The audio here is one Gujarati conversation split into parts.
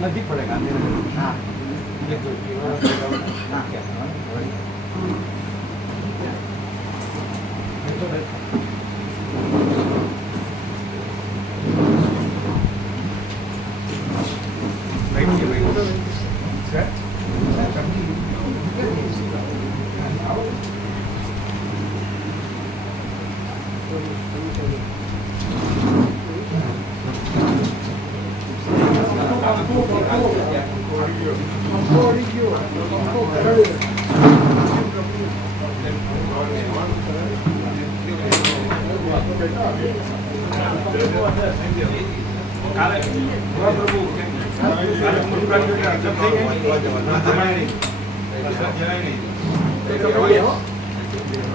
नजीक पड़ेगा। हाँ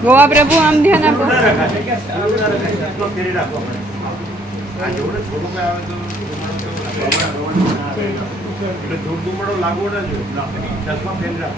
गोवा प्रभु आम ध्यान आपो लागू ना जो चश्मा पहन रहा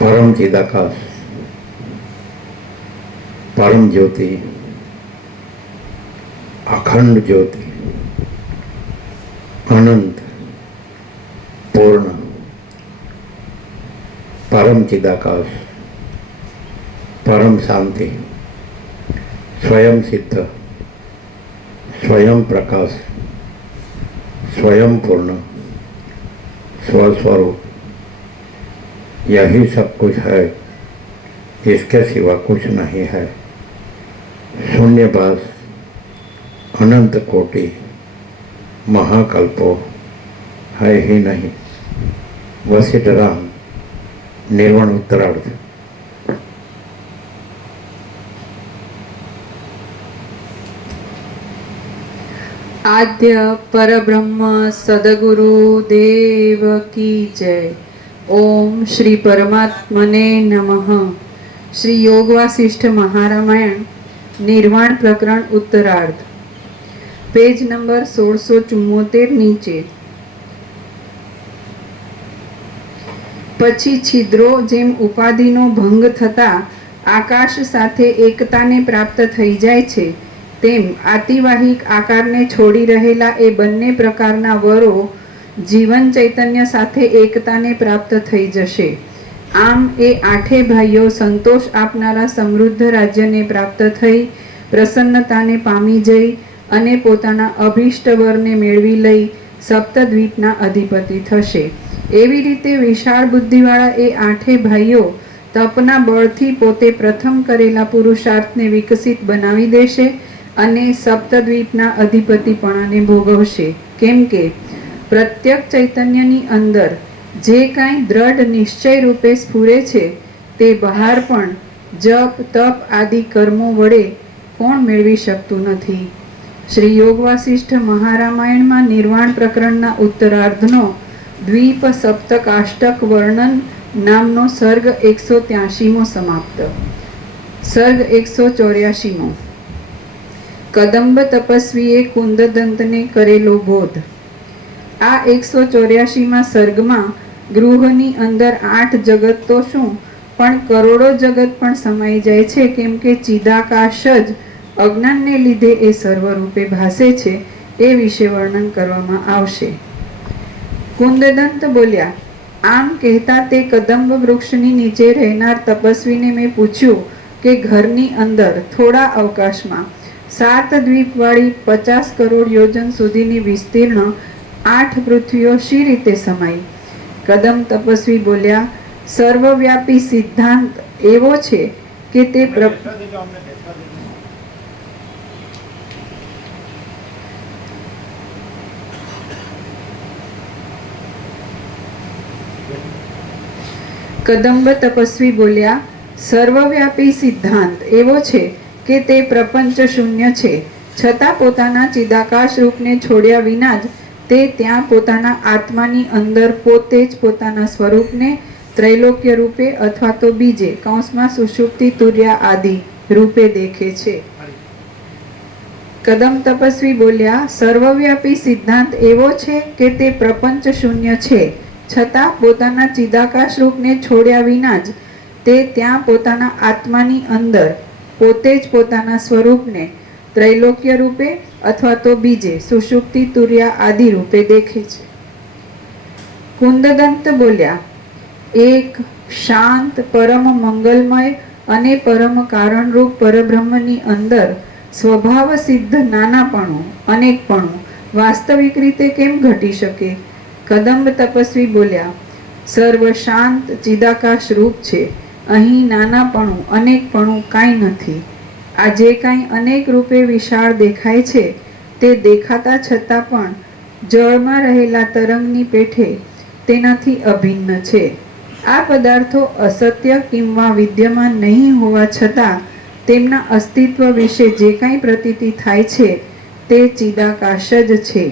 परम चिदाकाश, परम ज्योति, अखंड ज्योति, अनंत, पूर्ण, परम चिदाकाश, परम शांति, स्वयं सिद्ध, स्वयं प्रकाश, स्वयं पूर्ण, स्वस्वरूप, यही सब कुछ है, इसके सिवा कुछ नहीं है। शून्यवास, अनंत कोटि, महाकल्पो है ही नहीं। वशिष्ठ राम, निर्वाण उत्तरार्ध। आद्य परब्रह्म सदगुरु देव की जय। ओम श्री परमात्मने नमः। श्री योग वासिष्ठ महारामायण निर्वाण प्रकरण उत्तरार्ध, पेज नंबर 1674 नीचे। પછી છિદ્રો જેમ ઉપાધિનો ભંગ થતા આકાશ સાથે એકતાને પ્રાપ્ત થઈ જાય છે, તેમ આતિવાહિક આકારને છોડી રહેલા એ બંને પ્રકારના વરો જીવન ચૈતન્ય સાથે એકતાને પ્રાપ્ત થઈ જશે. આમ એ આઠે ભાઈઓ સંતોષ આપનારા સમૃદ્ધ રાજ્યને પ્રાપ્ત થઈ પ્રસન્નતાને પામી જઈ અને પોતાના અભિષ્ટ વરને મેળવી લઈ સપ્તદ્વીપના અધિપતિ થશે. એવી રીતે વિશાળ બુદ્ધિવાળા એ આઠે ભાઈઓ તપના બળથી પોતે પ્રથમ કરેલા પુરુષાર્થને વિકસિત બનાવી દેશે અને સપ્તદ્વીપના અધિપતિપણાને ભોગવશે. કેમ કે પ્રત્યેક ચૈતન્યની અંદર જે કાંઈ દ્રઢ નિશ્ચય રૂપે સ્ફુરે છે તે બહાર પણ જપ તપ આદિ કર્મો વડે કોણ મેળવી શકતું નથી. શ્રી યોગ વાસિષ્ઠ મહારામાયણમાં નિર્વાણ પ્રકરણના ઉત્તરાર્ધનો દ્વીપ સપ્તકાષ્ટક વર્ણન નામનો સર્ગ 183મો સમાપ્ત. સર્ગ 184મો. કદંબ તપસ્વીએ કુંદદંતને કરેલો બોધ. આ 184માં સર્ગમાં ગૃહની અંદર 8 જગત તો શું પણ કરોડો જગત પણ સમાઈ જાય છે. કેમ કે ચિદાકાશ જ અજ્ઞાનને લીધે એ સર્વરૂપે ભાસે છે એ વિશે વર્ણન કરવામાં આવશે. કુંદદંત બોલ્યા, આમ કહેતા તે કદંબ વૃક્ષની નીચે રહેનાર તપસ્વીને મેં પૂછ્યું કે ઘરની અંદર થોડા અવકાશમાં 7 દ્વીપવાળી 50 કરોડ યોજન સુધીની વિસ્તીર્ણ 8 પૃથ્વીઓ શી રીતે સમાઈ? કદમ તપસ્વી બોલ્યા, સર્વવ્યાપી સિદ્ધાંત એવો છે કે તે કદંબ તપસ્વી બોલ્યા, સર્વવ્યાપી સિદ્ધાંત એવો છે કે તે પ્રપંચ શૂન્ય છે, છતાં પોતાના ચિદાકાશ રૂપને છોડ્યા વિના જ તે ત્યાં પોતાના આત્માની અંદર પોતે જ પોતાના સ્વરૂપને ત્રૈલોક્ય રૂપે અથવા તો બીજે કૌંસમાં સુષુપ્તિ તુર્યા આદિ રૂપે દેખે છે. કદમ તપસ્વી બોલ્યા, સર્વવ્યાપી સિદ્ધાંત એવો છે કે તે પ્રપંચ શૂન્ય છે, છતાં પોતાના ચિદાકાશ રૂપને છોડ્યા વિના જ તે ત્યાં પોતાના આત્માની અંદર પોતે જ પોતાના સ્વરૂપને ત્રૈલોક્ય રૂપે અથવા તો બીજે સુષુપ્તિ તુર્યા આદિ રૂપે દેખે છે. કુંદદંત બોલ્યા, એક શાંત પરમ મંગલમય અને પરમ કારણરૂપ પરબ્રહ્મની અંદર સ્વભાવ સિદ્ધ નાનાપણું અનેકપણું વાસ્તવિક રીતે કેમ ઘટી શકે? કદંબ તપસ્વી બોલ્યા, સર્વ શાંત ચિદાકાશ રૂપ છે, અહીં નાનાપણું અનેકપણું કાંઈ નથી. આ જે કાંઈ અનેક રૂપે વિશાળ દેખાય છે તે દેખાતા છતાં પણ જળમાં રહેલા તરંગની પેઠે તેનાથી અભિન્ન છે. આ પદાર્થો અસત્ય કિંવા વિદ્યમાન નહીં હોવા છતાં તેમના અસ્તિત્વ વિશે જે કાંઈ પ્રતીતિ થાય છે તે ચિદાકાશ જ છે.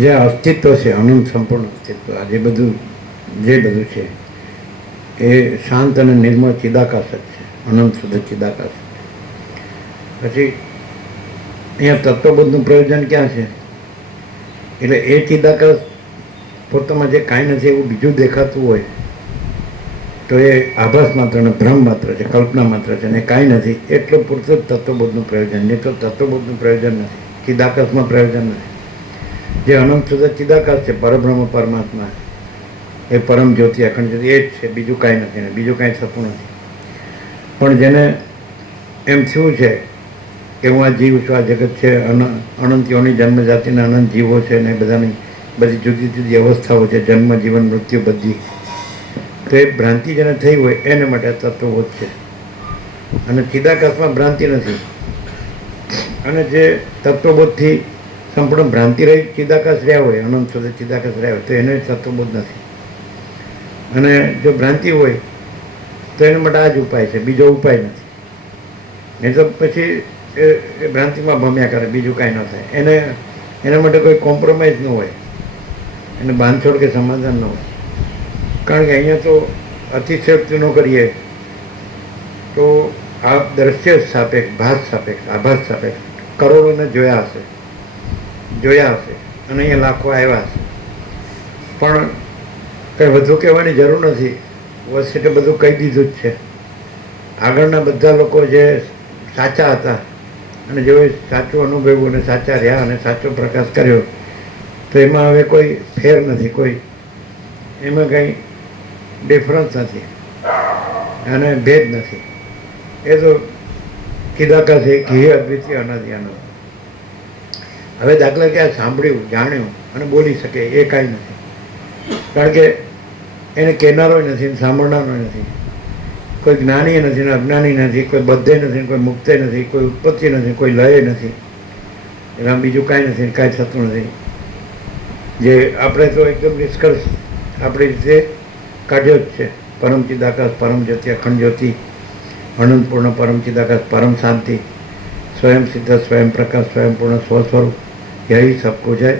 જે અસ્તિત્વ છે, અનંત સંપૂર્ણ અસ્તિત્વ, આ જે બધું છે એ શાંત અને નિર્મળ ચિદાકાશ જ છે, અનંત શુદ્ધ ચિદાકાશ. પછી અહીંયા તત્વબોધનું પ્રયોજન ક્યાં છે? એટલે એ ચિદાકાશ પોતામાં જે કાંઈ નથી એવું બીજું દેખાતું હોય તો એ આભાસ માત્ર અને ભ્રમ માત્ર છે, કલ્પના માત્ર છે, અને કાંઈ નથી એટલું પૂરતું જ તત્વબોધનું પ્રયોજન. નહીં તો તત્વબોધનું પ્રયોજન નથી, ચિદાકાશમાં પ્રયોજન નથી. જે અનંત શુદ્ધ ચિદાકાશ છે, પરબ્રહ્મ પરમાત્મા, એ પરમ જ્યોતિ અખંડ જ્યોતિ, એ જ છે, બીજું કાંઈ નથી ને બીજું કાંઈ થતું નથી. પણ જેને એમ થયું છે કે હું આ જીવ છું, આ જગત છે, અનંત યોની જન્મ જાતિના અનંત જીવો છે ને બધાની બધી જુદી જુદી અવસ્થાઓ છે, જન્મ જીવન મૃત્યુ બધી, તો એ ભ્રાંતિ જેને થઈ હોય એને માટે તત્વબોધ છે. અને ચિદાકાશમાં ભ્રાંતિ નથી. અને જે તત્વબોધથી સંપૂર્ણ ભ્રાંતિ રહી ચિદાકાશ રહ્યા હોય, અનંત સુધી ચિદાકાશ રહ્યા હોય તો એને તત્વબોધ નથી. અને જો ભ્રાંતિ હોય તો એના માટે આ જ ઉપાય છે, બીજો ઉપાય નથી. નહીં તો પછી એ ભ્રાંતિમાં ભમ્યા કરે, બીજું કાંઈ ન થાય. એના માટે કોઈ કોમ્પ્રોમાઇઝ ન હોય, એને બાંધછોડ કે સમાધાન ન હોય. કારણ કે અહીંયા તો અતિશયોક્તિ ન કરીએ તો આ દ્રશ્ય સાપેક્ષ, ભાસ સાપેક્ષ, આભાસ સાપેક્ષ કરોડોને જોયા હશે અને અહીંયા લાખો આવ્યા હશે. પણ કંઈ વધુ કહેવાની જરૂર નથી, વસીટે બધું કહી દીધું જ છે. આગળના બધા લોકો જે સાચા હતા અને જેઓએ સાચું અનુભવ્યું અને સાચા રહ્યા અને સાચો પ્રકાશ કર્યો, તો એમાં હવે કોઈ ફેર નથી, કોઈ એમાં કંઈ ડિફરન્સ નથી અને ભેદ નથી. એ તો ચિદાકાશ એક હે અદ્વિતીય અનાદિ આનંદ. હવે દાખલા કે આ સાંભળ્યું, જાણ્યું અને બોલી શકે એ કાંઈ નથી, કારણ કે એને કહેનારોય નથી, સાંભળનારોય નથી, કોઈ જ્ઞાની નથી ને અજ્ઞાની નથી, કોઈ બધે નથી, કોઈ મુક્તે નથી, કોઈ ઉત્પત્તિ નથી, કોઈ લય નથી, એટલે આમ બીજું કાંઈ નથી, કાંઈ થતું નથી. જે આપણે તો એકદમ નિષ્કર્ષ આપણી રીતે કાઢ્યો જ છે. પરમ ચિદાકાશ, પરમ જ્યોતિ, અખંડ જ્યોતિ, અનંતપૂર્ણ પરમ ચિદાકાશ, પરમ શાંતિ, स्वयं सिद्ध, स्वयं प्रकाश, स्वयं पूर्ण स्वस्वरूप, यही सब कुछ है,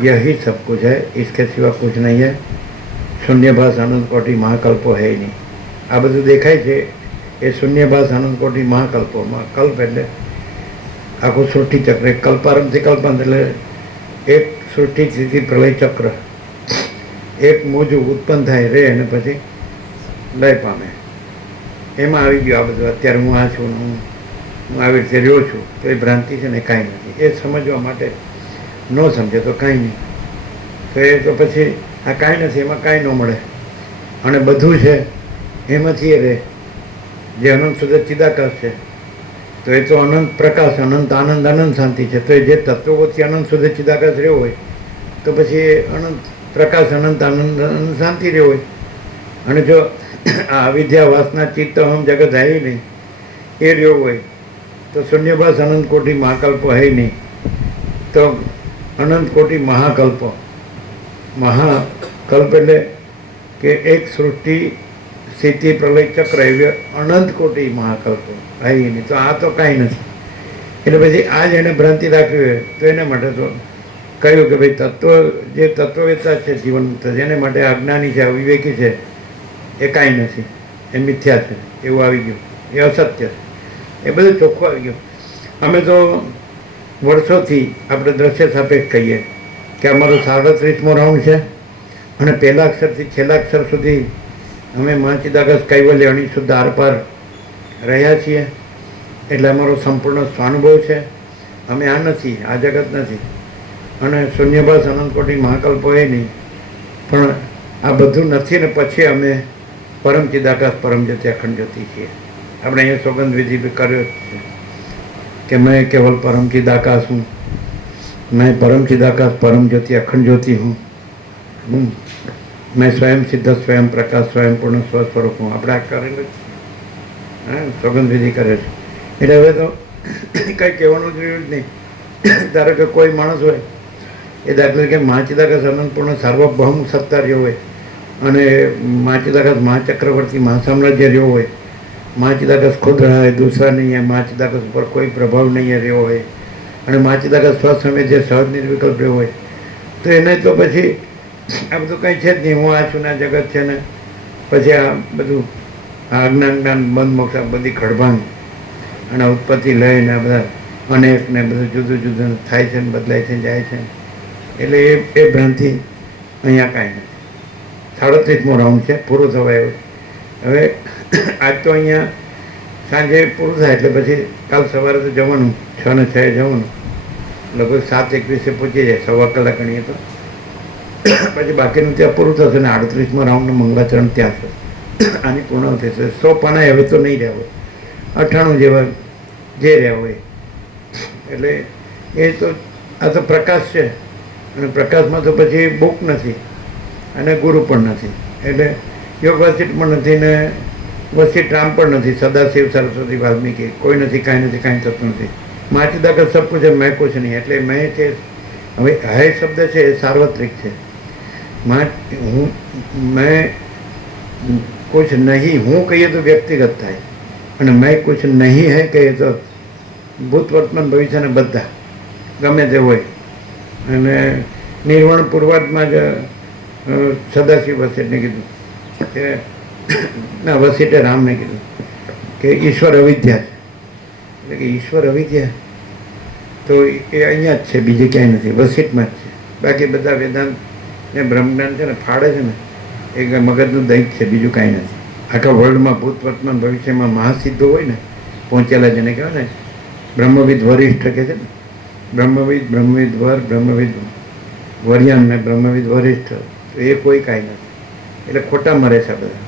यही सब कुछ है, इसके सिवा कुछ नहीं है. शून्यभास अनंत कोटि महाकल्पो है ही नहीं. આ બધું દેખાય છે એ શૂન્યભાસ અનંત કોટી મહાકલ્પોમાં. કલ્પ એટલે આખું સૃષ્ટિ ચક્ર, એક કલ્પારંભથી કલ્પાંત એટલે એક સૃષ્ટિ સ્થિતિ પ્રલય ચક્ર, એક મોજું ઉત્પન્ન થાય રે અને પછી લય પામે. એમાં આવી ગયું આ બધું. અત્યારે હું આ છું, હું આવી રીતે રહ્યો છું, તો એ ભ્રાંતિ છે ને કાંઈ નથી. એ સમજવા માટે ન સમજે તો કાંઈ નહીં, તો એ તો પછી આ કાંઈ નથી, એમાં કાંઈ ન મળે. અને બધું છે એમાંથી એ રહે, જે અનંત શુદ્ધ ચિદાકાશ છે, તો એ તો અનંત પ્રકાશ, અનંત આનંદ, અનંત શાંતિ છે. તો એ જે તત્વોથી અનંત શુદ્ધ ચિદાકાશ રહ્યો હોય, તો પછી એ અનંત પ્રકાશ, અનંત આનંદ, અનંત શાંતિ રહ્યો હોય. અને જો આ અવિદ્યા, વાસના, ચિત્ત, અહમ, જગત હે નહીં, એ રહ્યો હોય, તો શૂન્યભાસ અનંત કોટી મહાકલ્પો હે નહીં, તો અનંત કોટી મહાકલ્પો. મહાકલ્પ એટલે કે એક સૃષ્ટિ સ્થિતિ પ્રલય ચક્ર એવી અનંત કોટી મહાકલ્પો હે નહીં, તો આ તો કાંઈ નથી. એટલે પછી આ જ એને ભ્રાંતિ રાખવી હોય તો એના માટે તો કહ્યું કે ભાઈ તત્વ, જે તત્વવેતા છે જીવન, જેને માટે અજ્ઞાની છે, અવિવેકી છે, એ કાંઈ નથી, એ મિથ્યા છે, એવું આવી ગયું, એ અસત્ય છે, એ બધું ચોખ્ખું આવી ગયું. અમે તો વર્ષોથી આપણે દ્રશ્ય સાપેક્ષ કહીએ કે અમારો 37મો રાઉન્ડ છે અને પહેલા અક્ષરથી છેલ્લા અક્ષર સુધી અમે મહાચિદાકાશ કૈવલ્ય અણી શુદ્ધ આરપાર રહ્યા છીએ. એટલે અમારો સંપૂર્ણ સ્વાનુભવ છે. અમે આ નથી, આ જગત નથી, અને શૂન્યભાસ અનંત કોટી મહાકલ્પો એ નહીં, પણ આ બધું નથી ને પછી અમે પરમ ચિદાકાશ, પરમ જ્યોતિ, અખંડ જ્યોતિ છીએ. આપણે અહીંયા સોગંદ વિધિ કર્યો છે કે मैं केवल परम चिदाकाश हूँ, मैं परम चिदाकाश, परम ज्योति, अखंड ज्योति हूँ, मैं स्वयं सिद्ध, स्वयं प्रकाश, स्वयं पूर्ण स्वस्वरूप हूँ. આપણે આ કરેલું હા, સોગંદ વિધિ કરે છે. એટલે હવે તો કંઈ કહેવાનું જોયું જ નહીં. ધારો કે કોઈ માણસ હોય, એ દાખલા કે મહાચિદાકાશ અનંતપૂર્ણ સાર્વભૌમ સત્તા રહ્યો હોય, અને મહાચિદાકાશ મહાચક્રવર્તી મહાસામ્રાજ્ય રહ્યો હોય, મહાચિદાકાશ ખુદ रहा है, दूसरा नहीं है, મહાચિદાકાશ ઉપર કોઈ પ્રભાવ નહીં રહ્યો હોય, અને મહાચિદાકાશ સ્વસમય જે સહજ નિર્વિકલ્પ રહ્યો હોય, તો એને તો પછી આ બધું કંઈ છે જ નહીં. હું આ છું ને જગત છે ને પછી આ બધું આ અજ્ઞાન જ્ઞાન બંધ મોક્ષ બધી ખડભાંગ અને ઉત્પત્તિ લઈને આ બધા અનેક ને બધું જુદું જુદું થાય છે ને બદલાય છે જાય છે. એટલે એ ભ્રાંતિ અહીંયા કાંઈ નથી. 37મો રાઉન્ડ છે, પૂરો થવા આવ્યો. હવે આજ તો અહીંયા સાંજે પૂરું થાય એટલે પછી કાલ સવારે તો જવાનું, 6 ને 6 જવાનું, લગભગ 7:21 પહોંચી જાય, 1.25 કલાક ગણીએ તો. પછી બાકીનું ત્યાં પૂરું થશે ને 38મા રાઉન્ડનું મંગળાચરણ ત્યાં થશે. આની પૂર્ણ થશે. 100 પાના હવે તો નહીં રહ્યા હોય, 98 જેવા જે રહ્યા હોય. એટલે એ તો આ તો પ્રકાશ છે, અને પ્રકાશમાં તો પછી બુક નથી અને ગુરુ પણ નથી, એટલે યોગ વસિત પણ નથી ને વસિત રામ પણ નથી, સદાશિવ સરસ્વતી વાલ્મીકી કોઈ નથી, કાંઈ નથી, કાંઈ થતું નથી. મહાચિદાકાશ સબ કુછ है, मैं कुछ नहीं. એટલે મેં છે, હવે હે શબ્દ છે એ સાર્વત્રિક છે. હું મેં કુછ નહીં, હું કહીએ તો વ્યક્તિગત થાય, અને મેં કુછ નહીં હે કહીએ તો ભૂત વર્તમાન ભવિષ્યને બધા ગમે તે હોય. અને નિર્વાણ પૂર્વાર્ધમાં જ સદાશિવ વસિતને કીધું કે ના, વસિતે રામને કીધું કે ઈશ્વર અવિદ્યા છે. એટલે કે ઈશ્વર અવિદ્યા તો એ અહીંયા જ છે, બીજે ક્યાંય નથી, વસિતમાં જ છે. બાકી બધા વેદાંત ને બ્રહ્મજ્ઞાન છે ને ફાળે છે ને એ મગજનું દૈત છે, બીજું કાંઈ નથી. આખા વર્લ્ડમાં ભૂત વર્તમાન ભવિષ્યમાં મહાસિદ્ધો હોય ને પહોંચેલા, જેને કહેવાય ને બ્રહ્મવિદ વરિષ્ઠ કહે છે ને, બ્રહ્મવિદ, બ્રહ્મવિદ વર, બ્રહ્મવિદ વર્યાન ને બ્રહ્મવિદ વરિષ્ઠ, તો એ કોઈ કાંઈ નથી. એટલે ખોટા મરે છે બધા.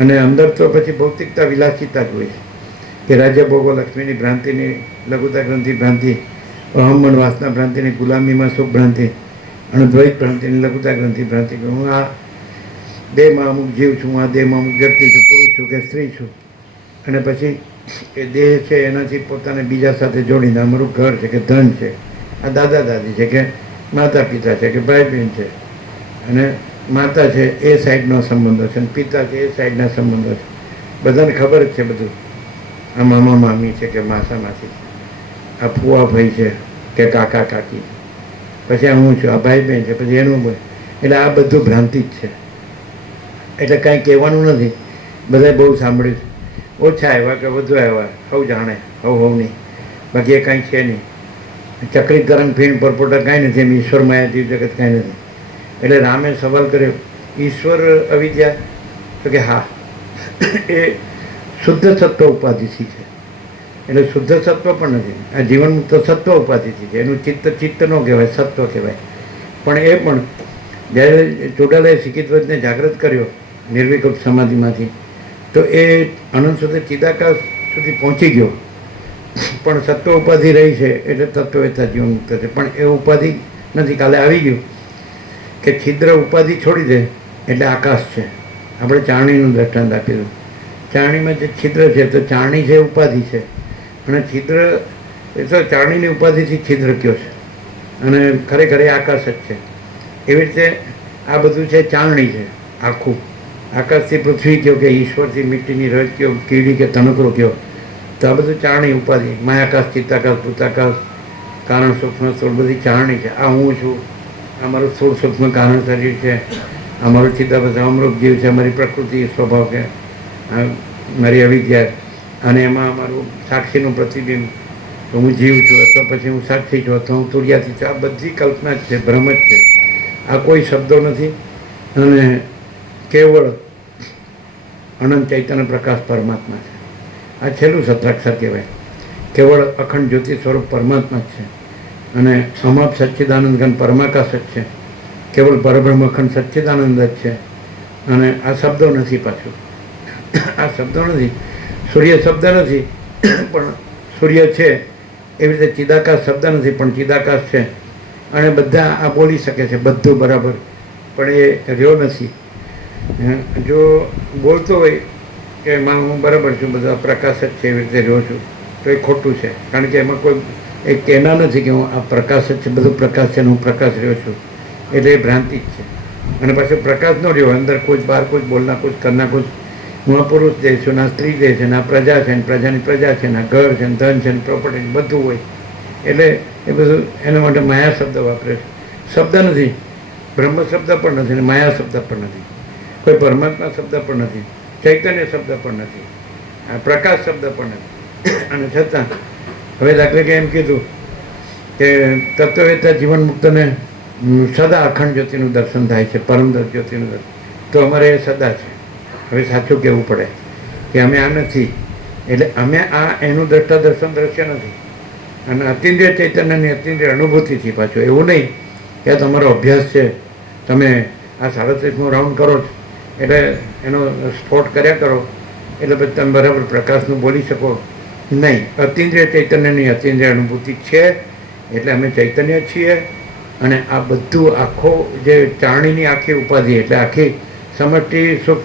અને અંદર તો પછી ભૌતિકતા, વિલાસિતા જ હોય છે. કે રાજ્ય ભોગો લક્ષ્મીની ભ્રાંતિની લઘુતા ગ્રંથિ ભ્રાંતિ, અહમન વાસના ભ્રાંતિની ગુલામીમાં સુખ ભ્રાંતિ અને દ્વૈત ભ્રાંતિની લઘુતા ગ્રંથિ ભ્રાંતિ કે હું આ દેહમાં અમુક જીવ છું, આ દેહમાં અમુક વ્યક્તિ છું, પુરુષ છું કે સ્ત્રી છું, અને પછી એ દેહ છે એનાથી પોતાને બીજા સાથે જોડીને અમારું ઘર છે કે ધન છે, આ દાદા દાદી છે કે માતા પિતા છે કે ભાઈ બહેન છે, અને માતા છે એ સાઈડનો સંબંધો છે અને પિતા છે એ સાઈડના સંબંધો છે, બધાને ખબર જ છે બધું. આ મામા મામી છે કે માસા માસી છે, આ ફુવા ભાઈ છે કે કાકા કાકી, પછી આ હું છું, આ ભાઈ બહેન છે, પછી એનું ભાઈ, એટલે આ બધું ભ્રાંતિ જ છે. એટલે કાંઈ કહેવાનું નથી, બધાએ બહુ સાંભળ્યું છે, ઓછા આવ્યા કે વધુ આવ્યા સૌ જાણે હવ નહીં, બાકી એ કાંઈ છે નહીં. ચક્રી તરંગ ફીણ પરપોટા કાંઈ નથી, એમ ઈશ્વર માયા જીવ જગત કાંઈ નથી. એટલે રામે સવાલ કર્યો, ઈશ્વર અવિદ્યા? તો કે હા, એ શુદ્ધ સત્વ ઉપાધિથી છે. એટલે શુદ્ધ સત્વ પણ નથી, આ જીવન મુક્ત સત્વ ઉપાધિથી છે. એનું ચિત્ત ન કહેવાય, સત્વ કહેવાય. પણ એ પણ જ્યારે ચોડાલાએ સિકિતવતને જાગૃત કર્યો નિર્વિકલ્પ સમાધિમાંથી, તો એ અનંત સુધી ચિદાકાશ સુધી પહોંચી ગયો. પણ સત્વ ઉપાધિ રહી છે એટલે તત્વવેતા જીવન મુક્ત છે. પણ એ ઉપાધિ નથી. કાલે આવી ગયું કે છિદ્ર ઉપાધિ છોડી દે એટલે આકાશ છે. આપણે ચારણીનું દ્રષ્ટાંત આપીશું. ચારણીમાં જે છિદ્ર છે તો ચારણી છે ઉપાધિ છે, અને છિદ્ર એ તો ચારણીની ઉપાધિથી છિદ્ર કયો છે, અને ખરેખર એ આકાશ જ છે. એવી રીતે આ બધું છે ચારણી છે આખું. આકાશથી પૃથ્વી કયો કે ઈશ્વરથી મિટ્ટીની રજ કયો, કીડી કે તણકરો કયો, તો આ બધું ચારણી ઉપાધિ. માયાકાશ, ચિત્તાકાશ, ભૂતાકાશ, કારણ સૂક્ષ્મ સ્થૂળ બધી ચારણી છે. આ હું છું, આ મારું સ્થૂળ સૂક્ષ્મ કારણ શરીર છે, આ મારું ચિત્તાકાશ અમૃત જીવ છે, મારી પ્રકૃતિ સ્વભાવ કે મારી અવિદ્યા, અને એમાં અમારું સાક્ષીનું પ્રતિબિંબ, તો હું જીવ છું અથવા પછી હું સાક્ષી છું અથવા હું તુર્યાથી છું. આ બધી કલ્પના જ છે, ભ્રમ જ છે. આ કોઈ શબ્દો નથી. અને કેવળ અનંત ચૈતન્ય પ્રકાશ પરમાત્મા છે. આ છેલ્લું સત્રાક્ષર કહેવાય. કેવળ અખંડ જ્યોતિ સ્વરૂપ પરમાત્મા જ છે, અને અમાપ સચ્ચિદાનંદ ઘન પરમાકાશ જ છે. કેવળ પરબ્રહ્મ અખંડ સચ્ચિદાનંદ જ છે. અને આ શબ્દો નથી, પાછું આ શબ્દો નથી. સૂર્ય શબ્દ નથી પણ સૂર્ય છે. એવી રીતે ચિદાકાશ શબ્દ નથી પણ ચિદાકાશ છે. અને બધા આ બોલી શકે છે, બધું બરાબર, પણ એ રહ્યો નથી. જો બોલતો હોય કે એમાં હું બરાબર છું, બધા પ્રકાશ જ છે, એવી રીતે રહ્યો છું, તો એ ખોટું છે. કારણ કે એમાં કોઈ એ કહેના નથી કે હું આ પ્રકાશ જ છે, બધું પ્રકાશ છે અને હું પ્રકાશ રહ્યો છું, એટલે એ ભ્રાંતિ જ છે. અને પાછું પ્રકાશ ન રહ્યો, અંદર કોઈ બહાર કોઈ બોલના કોઈ કરના કોઈ, હું આ પુરુષ દેહ છું, આ સ્ત્રી દેહ છે, આ પ્રજા છે, પ્રજાની પ્રજા છે, આ ઘર છે, ધન છે, પ્રોપર્ટી બધું હોય. એટલે એ બધું એના માટે માયા શબ્દ વાપરે છે. શબ્દ નથી, બ્રહ્મ શબ્દ પણ નથી, અને માયા શબ્દ પણ નથી, કોઈ પરમાત્મા શબ્દ પણ નથી, ચૈતન્ય શબ્દ પણ નથી, આ પ્રકાશ શબ્દ પણ નથી. અને છતાં હવે દાખલે કે એમ કીધું કે તત્વવેતા જીવન મુક્તને સદા અખંડ જ્યોતિનું દર્શન થાય છે, પરમ જ્યોતિનું દર્શન. તો અમારે એ સદા છે. હવે સાચું કહેવું પડે કે અમે આ નથી, એટલે અમે આ એનું દ્રષ્ટા દર્શન દ્રશ્ય નથી. અને અતિન્દ્રિય ચૈતન્યની અતિન્દ્રિય અનુભૂતિથી પાછું એવું નહીં કે આ તમારો અભ્યાસ છે, તમે આ 37મો રાઉન્ડ કરો છો એટલે એનો સ્ફોટ કર્યા કરો એટલે પછી તમે બરાબર પ્રકાશનું બોલી શકો નહીં. અતિન્દ્રિય ચૈતન્યની અતિન્દ્રિય અનુભૂતિ છે, એટલે અમે ચૈતન્ય છીએ. અને આ બધું આખો જે ચારણીની આખી ઉપાધિ, એટલે આખી સમષ્ટિ સુખ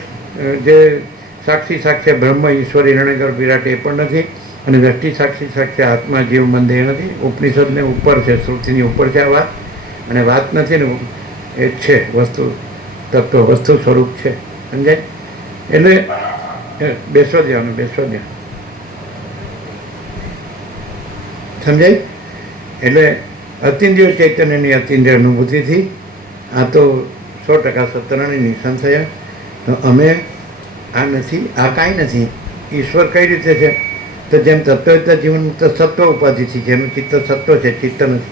જે સાક્ષી સાક્ષી બ્રહ્મ ઈશ્વર હિરણ્યગર્ભ વિરાટ એ પણ નથી, અને દ્રષ્ટિ સાક્ષી સાક્ષી આત્મા જીવ મંદ એ નથી. ઉપનિષદને ઉપર છે, શ્રુતિની ઉપર છે આ વાત, અને વાત નથી ને એ છે વસ્તુ તત્વ, વસ્તુ સ્વરૂપ છે. સમજાય? એટલે બેસવા દેવાનું, બેસવા દે. સમજાય? એટલે અતિન્દ્રિય ચૈતન્યની અતિન્દ્રિય અનુભૂતિથી આ તો 100% સત્યનારાયણની નિશાન થયા. તો અમે આ નથી, આ કાંઈ નથી. ઈશ્વર કઈ રીતે છે? તો જેમ તત્વવેતા જીવન મુક્ત સત્વ ઉપાધિથી છે, એનું ચિત્ત સત્વ છે, ચિત્ત નથી.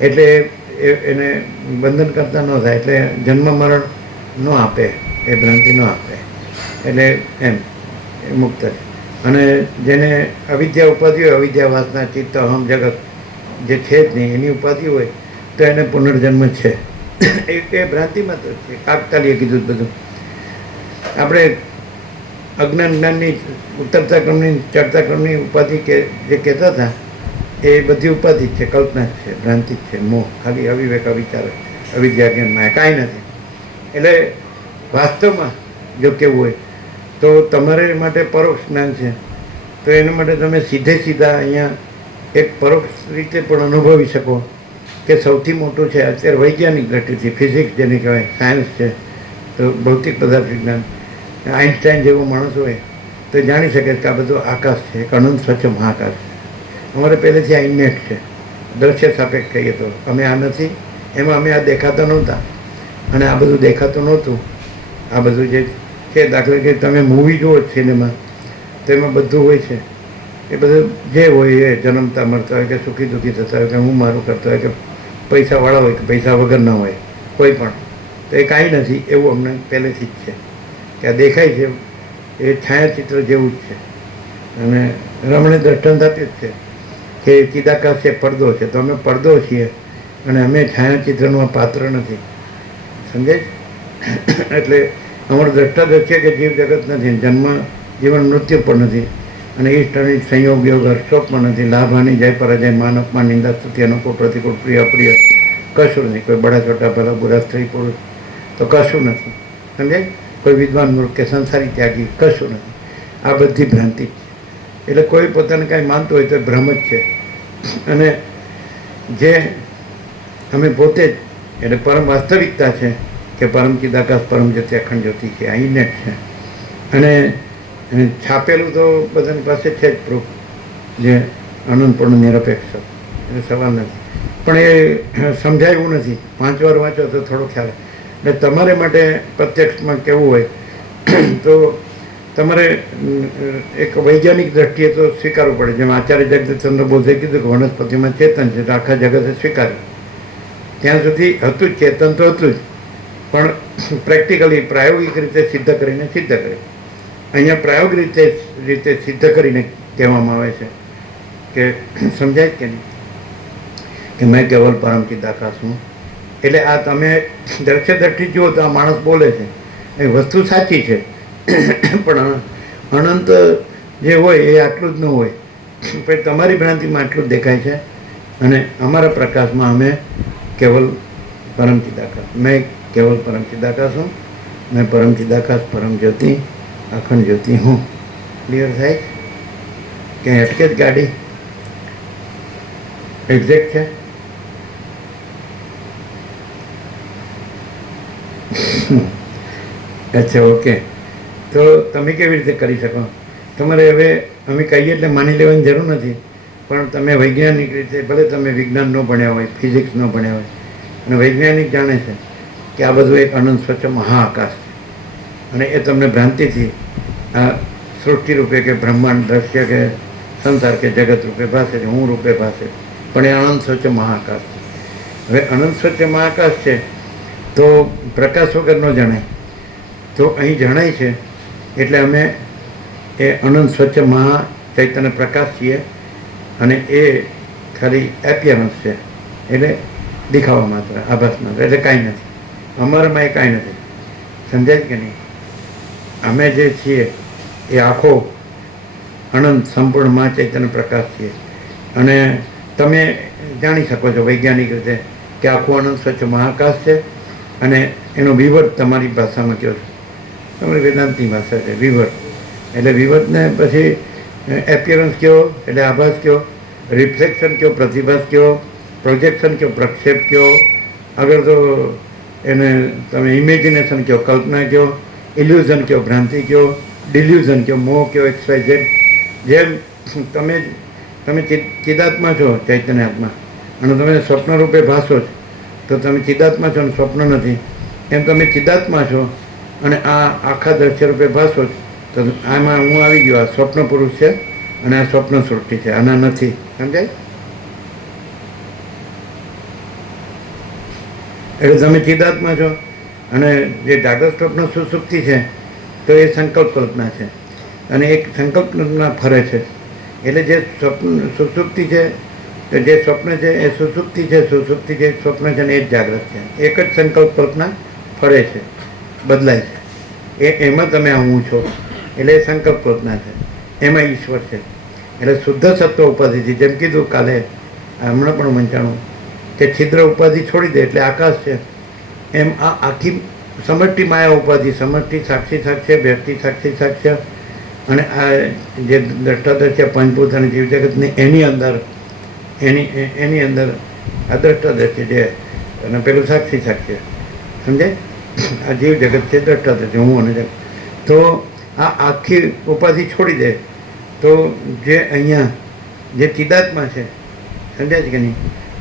એટલે એને બંધન કરતા ન થાય, એટલે જન્મ મરણ ન આપે, એ ભ્રાંતિ ન આપે, એટલે એમ એ મુક્ત છે. અને જેને અવિદ્યા ઉપાધિ હોય, અવિદ્યા વાસના ચિત્ત અહમ જગત જે છે જ નહીં, એની ઉપાધિ હોય તો એને પુનર્જન્મ છે. એ ભ્રાંતિમાં તો છે. કાકતાલીએ કીધું બધું. આપણે અજ્ઞાન જ્ઞાનની ઉતરતા ક્રમની ચડતા ક્રમની ઉપાધિ કે જે કહેતા હતા એ બધી ઉપાધિ જ છે, કલ્પના જ છે, ભ્રાંતિ જ છે, મોહ, ખાલી અવિવેક અવિચાર અવિદ્યા જ્ઞાન માયા, કાંઈ નથી. એટલે વાસ્તવમાં જો કેવું હોય તો તમારે માટે પરોક્ષ જ્ઞાન છે, તો એના માટે તમે સીધા અહીંયા એક પરોક્ષ રીતે પણ અનુભવી શકો કે સૌથી મોટું છે અત્યારે વૈજ્ઞાનિક દ્રષ્ટિથી, ફિઝિક્સ જેને કહેવાય, સાયન્સ છે, તો ભૌતિક પદાર્થ વિજ્ઞાન, આઇન્સ્ટાઈન જેવો માણસ હોય તો જાણી શકે કે આ બધું આકાશ છે, એક અનંત સ્વચ્છ મહાકાશ છે. અમારે પહેલેથી આ ઇન્નેટ છે, દ્રશ્ય સાપેક્ષ કહીએ તો અમે આ નથી, એમાં અમે આ દેખાતા નહોતા અને આ બધું દેખાતું નહોતું. આ બધું જે છે, દાખલા કે તમે મૂવી જુઓ સિનેમા તો એમાં બધું હોય છે, એ બધું જે હોય એ જન્મતા મરતા હોય કે સુખી દુઃખી થતા હોય કે હું મારું કરતા હોય કે પૈસાવાળા હોય કે પૈસા વગરના હોય, કોઈ પણ, તો એ કાંઈ નથી એવું અમને પહેલેથી જ છે કે આ દેખાય છે એ છાયાચિત્ર જેવું જ છે. અને રમણે દ્રષ્ટાંત આપ્યું જ છે કે ચિદાકાશ છે, પડદો છે, તો અમે પડદો છીએ અને અમે છાયાચિત્રનું આ પાત્ર નથી, સમજાય? એટલે અમારું દ્રષ્ટાંત છે કે જીવ જગત નથી, જન્મ જીવન મૃત્યુ પણ નથી અને ઈષ્ટ અનિષ્ટ સંયોગ યોગ હર્ષોપ પણ નથી, લાભ હાનિ જય પરાજય માન અપમાન નિંદા સ્તુતિ અનુકૂળ પ્રતિકૂળ પ્રિય અપ્રિય કશું નહીં, કોઈ બડા છોટા ભલા બુરા સ્ત્રી પુરુષ તો કશું નથી, સમજાય? કોઈ વિદ્વાન મૂર્ખ કે સંસારી ત્યાગી કશું નથી, આ બધી ભ્રાંતિ છે. એટલે કોઈ પોતાને કાંઈ માનતું હોય તો ભ્રમ જ છે. અને જે અમે પોતે જ એટલે પરમ વાસ્તવિકતા છે કે પરમ ચિદાકાશ પરમ જ્યોતિ અખંડ જ્યોતિ છે, આ ઇનેટ છે. અને છાપેલું તો બધાની પાસે છે જ પ્રૂફ, જે અનંતપૂર્ણ નિરપેક્ષ, એટલે સવાલ નથી. પણ એ સમજાય એવું નથી, 5 વાર વાંચો તો થોડો ખ્યાલ. એટલે તમારે માટે પ્રત્યક્ષમાં કહેવું હોય તો તમારે એક વૈજ્ઞાનિક દ્રષ્ટિએ તો સ્વીકારવું પડે. જેમ આચાર્ય જગદીશચંદ્ર બોઝે કીધું કે વનસ્પતિમાં ચેતન છે, તો આખા જગતે સ્વીકાર્યું. ત્યાં સુધી હતું જ, ચેતન તો હતું જ, પણ પ્રેક્ટિકલી પ્રાયોગિક રીતે સિદ્ધ કરીને સિદ્ધ કરે. અહીંયા પ્રાયોગિક રીતે સિદ્ધ કરીને કહેવામાં આવે છે કે સમજાય કે નહીં કે મેં કેવલ પરમ ચિદાકાશ છું. એટલે આ તમે દ્રશ્ય દ્રષ્ટિ જુઓ તો આ માણસ બોલે છે, એ વસ્તુ સાચી છે, પણ અનંત જે હોય એ આટલું જ ન હોય. પણ તમારી ભ્રાંતિમાં આટલું જ દેખાય છે અને અમારા પ્રકાશમાં અમે કેવલ પરમ ચિદાકાશ, મેં કેવલ પરમ ચિદાકાશ હું, મેં પરમ ચિદાકાશ પરમ જ્યોતિ અખંડ જ્યોતિ હું. ક્લિયર થાય? ક્યાંય અટકે જ ગાડી? એક્ઝેક્ટ છે? અચ્છા, ઓકે. તો તમે કેવી રીતે કરી શકો? તમારે હવે અમે કહીએ એટલે માની લેવાની જરૂર નથી, પણ તમે વૈજ્ઞાનિક રીતે, ભલે તમે વિજ્ઞાન ન ભણ્યા હોય, ફિઝિક્સ ન ભણ્યા હોય, અને વૈજ્ઞાનિક જાણે છે કે આ બધું એક અનંત સ્વચ્છ મહાઆકાશ છે અને એ તમને ભ્રાંતિથી આ સૃષ્ટિ રૂપે કે બ્રહ્માંડ દ્રશ્ય કે સંસાર કે જગત રૂપે ભાષે છે, હું રૂપે ભાષે, પણ એ અનંત સ્વચ્છ મહાઆકાશ છે. હવે અનંત સ્વચ્છ મહાઆકાશ છે તો પ્રકાશ વગર ન જણાય, તો અહીં જણાય છે. એટલે અમે એ અનંત સ્વચ્છ મહા ચૈતન્ય પ્રકાશ છીએ અને એ ખાલી એપિયરન્સ છે, એટલે દેખાવા માત્ર, આભાસ માત્ર, એટલે કાંઈ નથી. અમારામાં એ કાંઈ નથી, સમજાય કે નહીં? અમે જે છીએ એ આખો અનંત સંપૂર્ણ મહા ચૈતન્ય પ્રકાશ છીએ. અને તમે જાણી શકો છો વૈજ્ઞાનિક રીતે કે આખું અનંત સ્વચ્છ મહાકાશ છે અને એનો વિવર્ત તમારી ભાષામાં કયો છે, તમારી વેદાંતની ભાષા છે વિવર્ત. એટલે વિવર્તને પછી એપિયરન્સ કયો એટલે આભાસ કયો, રિફ્લેક્શન કયો, પ્રતિભાસ કયો, પ્રોજેક્શન કયો, પ્રક્ષેપ કયો, આગળ તો એને તમે ઇમેજિનેશન કયો, કલ્પના કયો, ઇલ્યુઝન કયો, ભ્રાંતિ કયો, ડિલ્યુઝન કયો, મોહ કયો, XYZ. જેમ તમે ચિદાત્મા છો, ચૈતન્ય આત્મા, અને તમે સ્વપ્ન રૂપે ભાસો છો, તો તમે ચિદાત્મા છો અને સ્વપ્ન નથી. એમ તમે ચિદાત્મા છો અને આ આખા દ્રશ્ય રૂપે ભાસો છો, તો આમાં હું આવી ગયો, આ સ્વપ્ન પુરુષ છે અને આ સ્વપ્ન સૃષ્ટિ છે, આના નથી. સમજાય? એટલે તમે ચિદાત્મા છો અને જે જાગ્રત સ્વપ્ન સુસુપ્તિ છે તો એ સંકલ્પ કલ્પના છે અને એક સંકલ્પ કલ્પના ફરે છે. એટલે જે સ્વપ્ન સુસુપ્તિ છે, જે સ્વપ્ન છે એ સુસુપ્તિ છે, સુસુપ્તિ જે સ્વપ્ન છે ને એ જ જાગ્રત છે. એક જ સંકલ્પ કલ્પના ફરે છે, બદલાય છે. એમાં તમે આ હું છો એટલે એ સંકલ્પ કલ્પના છે, એમાં ઈશ્વર છે. એટલે શુદ્ધ સત્વ ઉપાધિથી, જેમ કીધું કાલે, હમણાં પણ વંચાણું કે છિદ્ર ઉપાધિ છોડી દે એટલે આકાશ છે, એમ આ આખી સમષ્ટિ માયા ઉપાધિ, સમષ્ટિ સાક્ષી સાક્ષ્ય, વ્યક્તિ સાક્ષી સાક્ષ્ય, અને આ જે દ્રષ્ટાદર્શ્ય પંચભૂત અને જીવજગતની એની અંદર આ દ્રષ્ટાદર્શ્ય છે અને પેલું સાક્ષી સાક્ષ્ય, સમજાય? આ જીવ જગત છે દ્રષ્ટાદર્શ્ય, હું અને જગત. તો આ આખી ઉપાધિ છોડી દે તો જે અહીંયા જે ચિદાત્મા છે, સમજાય છે કે નહીં?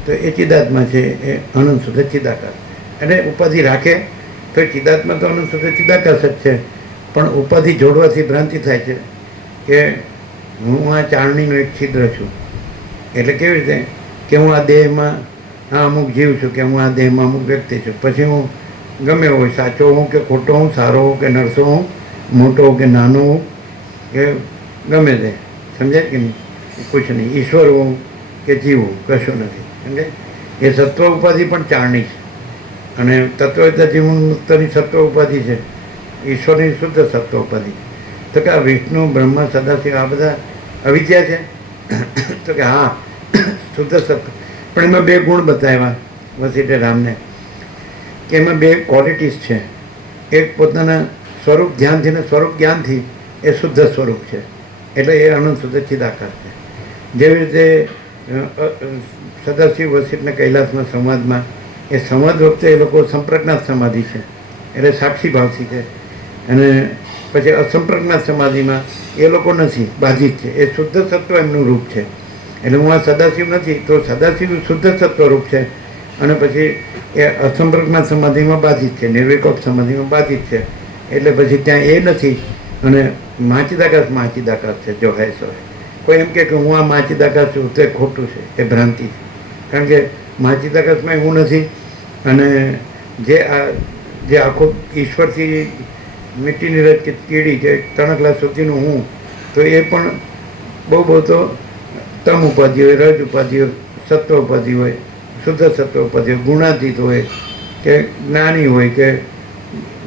તો એ ચિદાત્મા છે એ અનંત શુદ્ધ ચિદાકાશ. અને ઉપાધિ રાખે તો ચિદાત્મા તો અનંત શુદ્ધ ચિદાકાશ જ છે, પણ ઉપાધિ જોડવાથી ભ્રાંતિ થાય છે કે હું આ ચારણીનો એક છિદ્ર છું. એટલે કેવી રીતે કે હું આ દેહમાં આ અમુક જીવ છું, કે હું આ દેહમાં અમુક વ્યક્તિ છું. પછી હું ગમે હોય, સાચો હું કે ખોટો હું, સારો હું કે નરસો હું, મોટો હું કે નાનો હું, કે ગમે તે, સમજાય કે નહીં? કુછ નહીં. ઈશ્વર હું કે જીવ હું, કશું નથી, સમજાય? એ સત્વ ઉપાધિ પણ ચારણી છે. અને તત્વતા જીવન મુક્તની સત્વ ઉપાધિ છે, ઈશ્વરની શુદ્ધ સત્વ ઉપાધિ. તો કે આ વિષ્ણુ બ્રહ્મા સદાશિવ આ બધા અવિદ્યા છે? તો કે હા, શુદ્ધ સત્વ. પણ એમાં બે ગુણ બતાવ્યા વસીઠે રામને, કે એમાં બે ક્વોલિટીઝ છે. એક પોતાના સ્વરૂપ ધ્યાનથી ને સ્વરૂપ જ્ઞાનથી એ શુદ્ધ સ્વરૂપ છે, એટલે એ અનંત શુદ્ધ ચિદાકાશ છે. જેવી રીતે સદાશિવ વસીઠને કૈલાસમાં સંવાદમાં, એ સંવાદ વખતે એ લોકો સંપ્રજ્ઞાત સમાધિ છે, એટલે સાક્ષી ભાવથી છે. અને પછી અસંપ્રજ્ઞાત સમાધિમાં એ લોકો નથી, બાધિત છે. એ શુદ્ધ સત્વ એમનું રૂપ છે. એટલે હું આ સદાશિવ નથી, તો સદાશિવ શુદ્ધ સત્વ રૂપ છે. અને પછી એ અસંપ્રજ્ઞાત સમાધિમાં બાધિત છે, નિર્વિકલ્પ સમાધિમાં બાધિત છે. એટલે પછી ત્યાં એ નથી. અને માચિદાકાશ છે, જો હે સો. કોઈ એમ કે હું આ માચિદાકાશ છું તો એ ખોટું છે, એ ભ્રાંતિ છે. કારણ કે માચિદાકાશમાં હું નથી. અને જે આખો ઈશ્વરથી મીઠીની રજ કે કીડી કે તણકલા સુધીનું હું, તો એ પણ બહુ તો તમ ઉપાધિ હોય, રજ ઉપાધિ હોય, સત્વ ઉપાધિ હોય, શુદ્ધ સત્વ ઉપાધિ હોય, ગુણાતીત હોય કે જ્ઞાની હોય, કે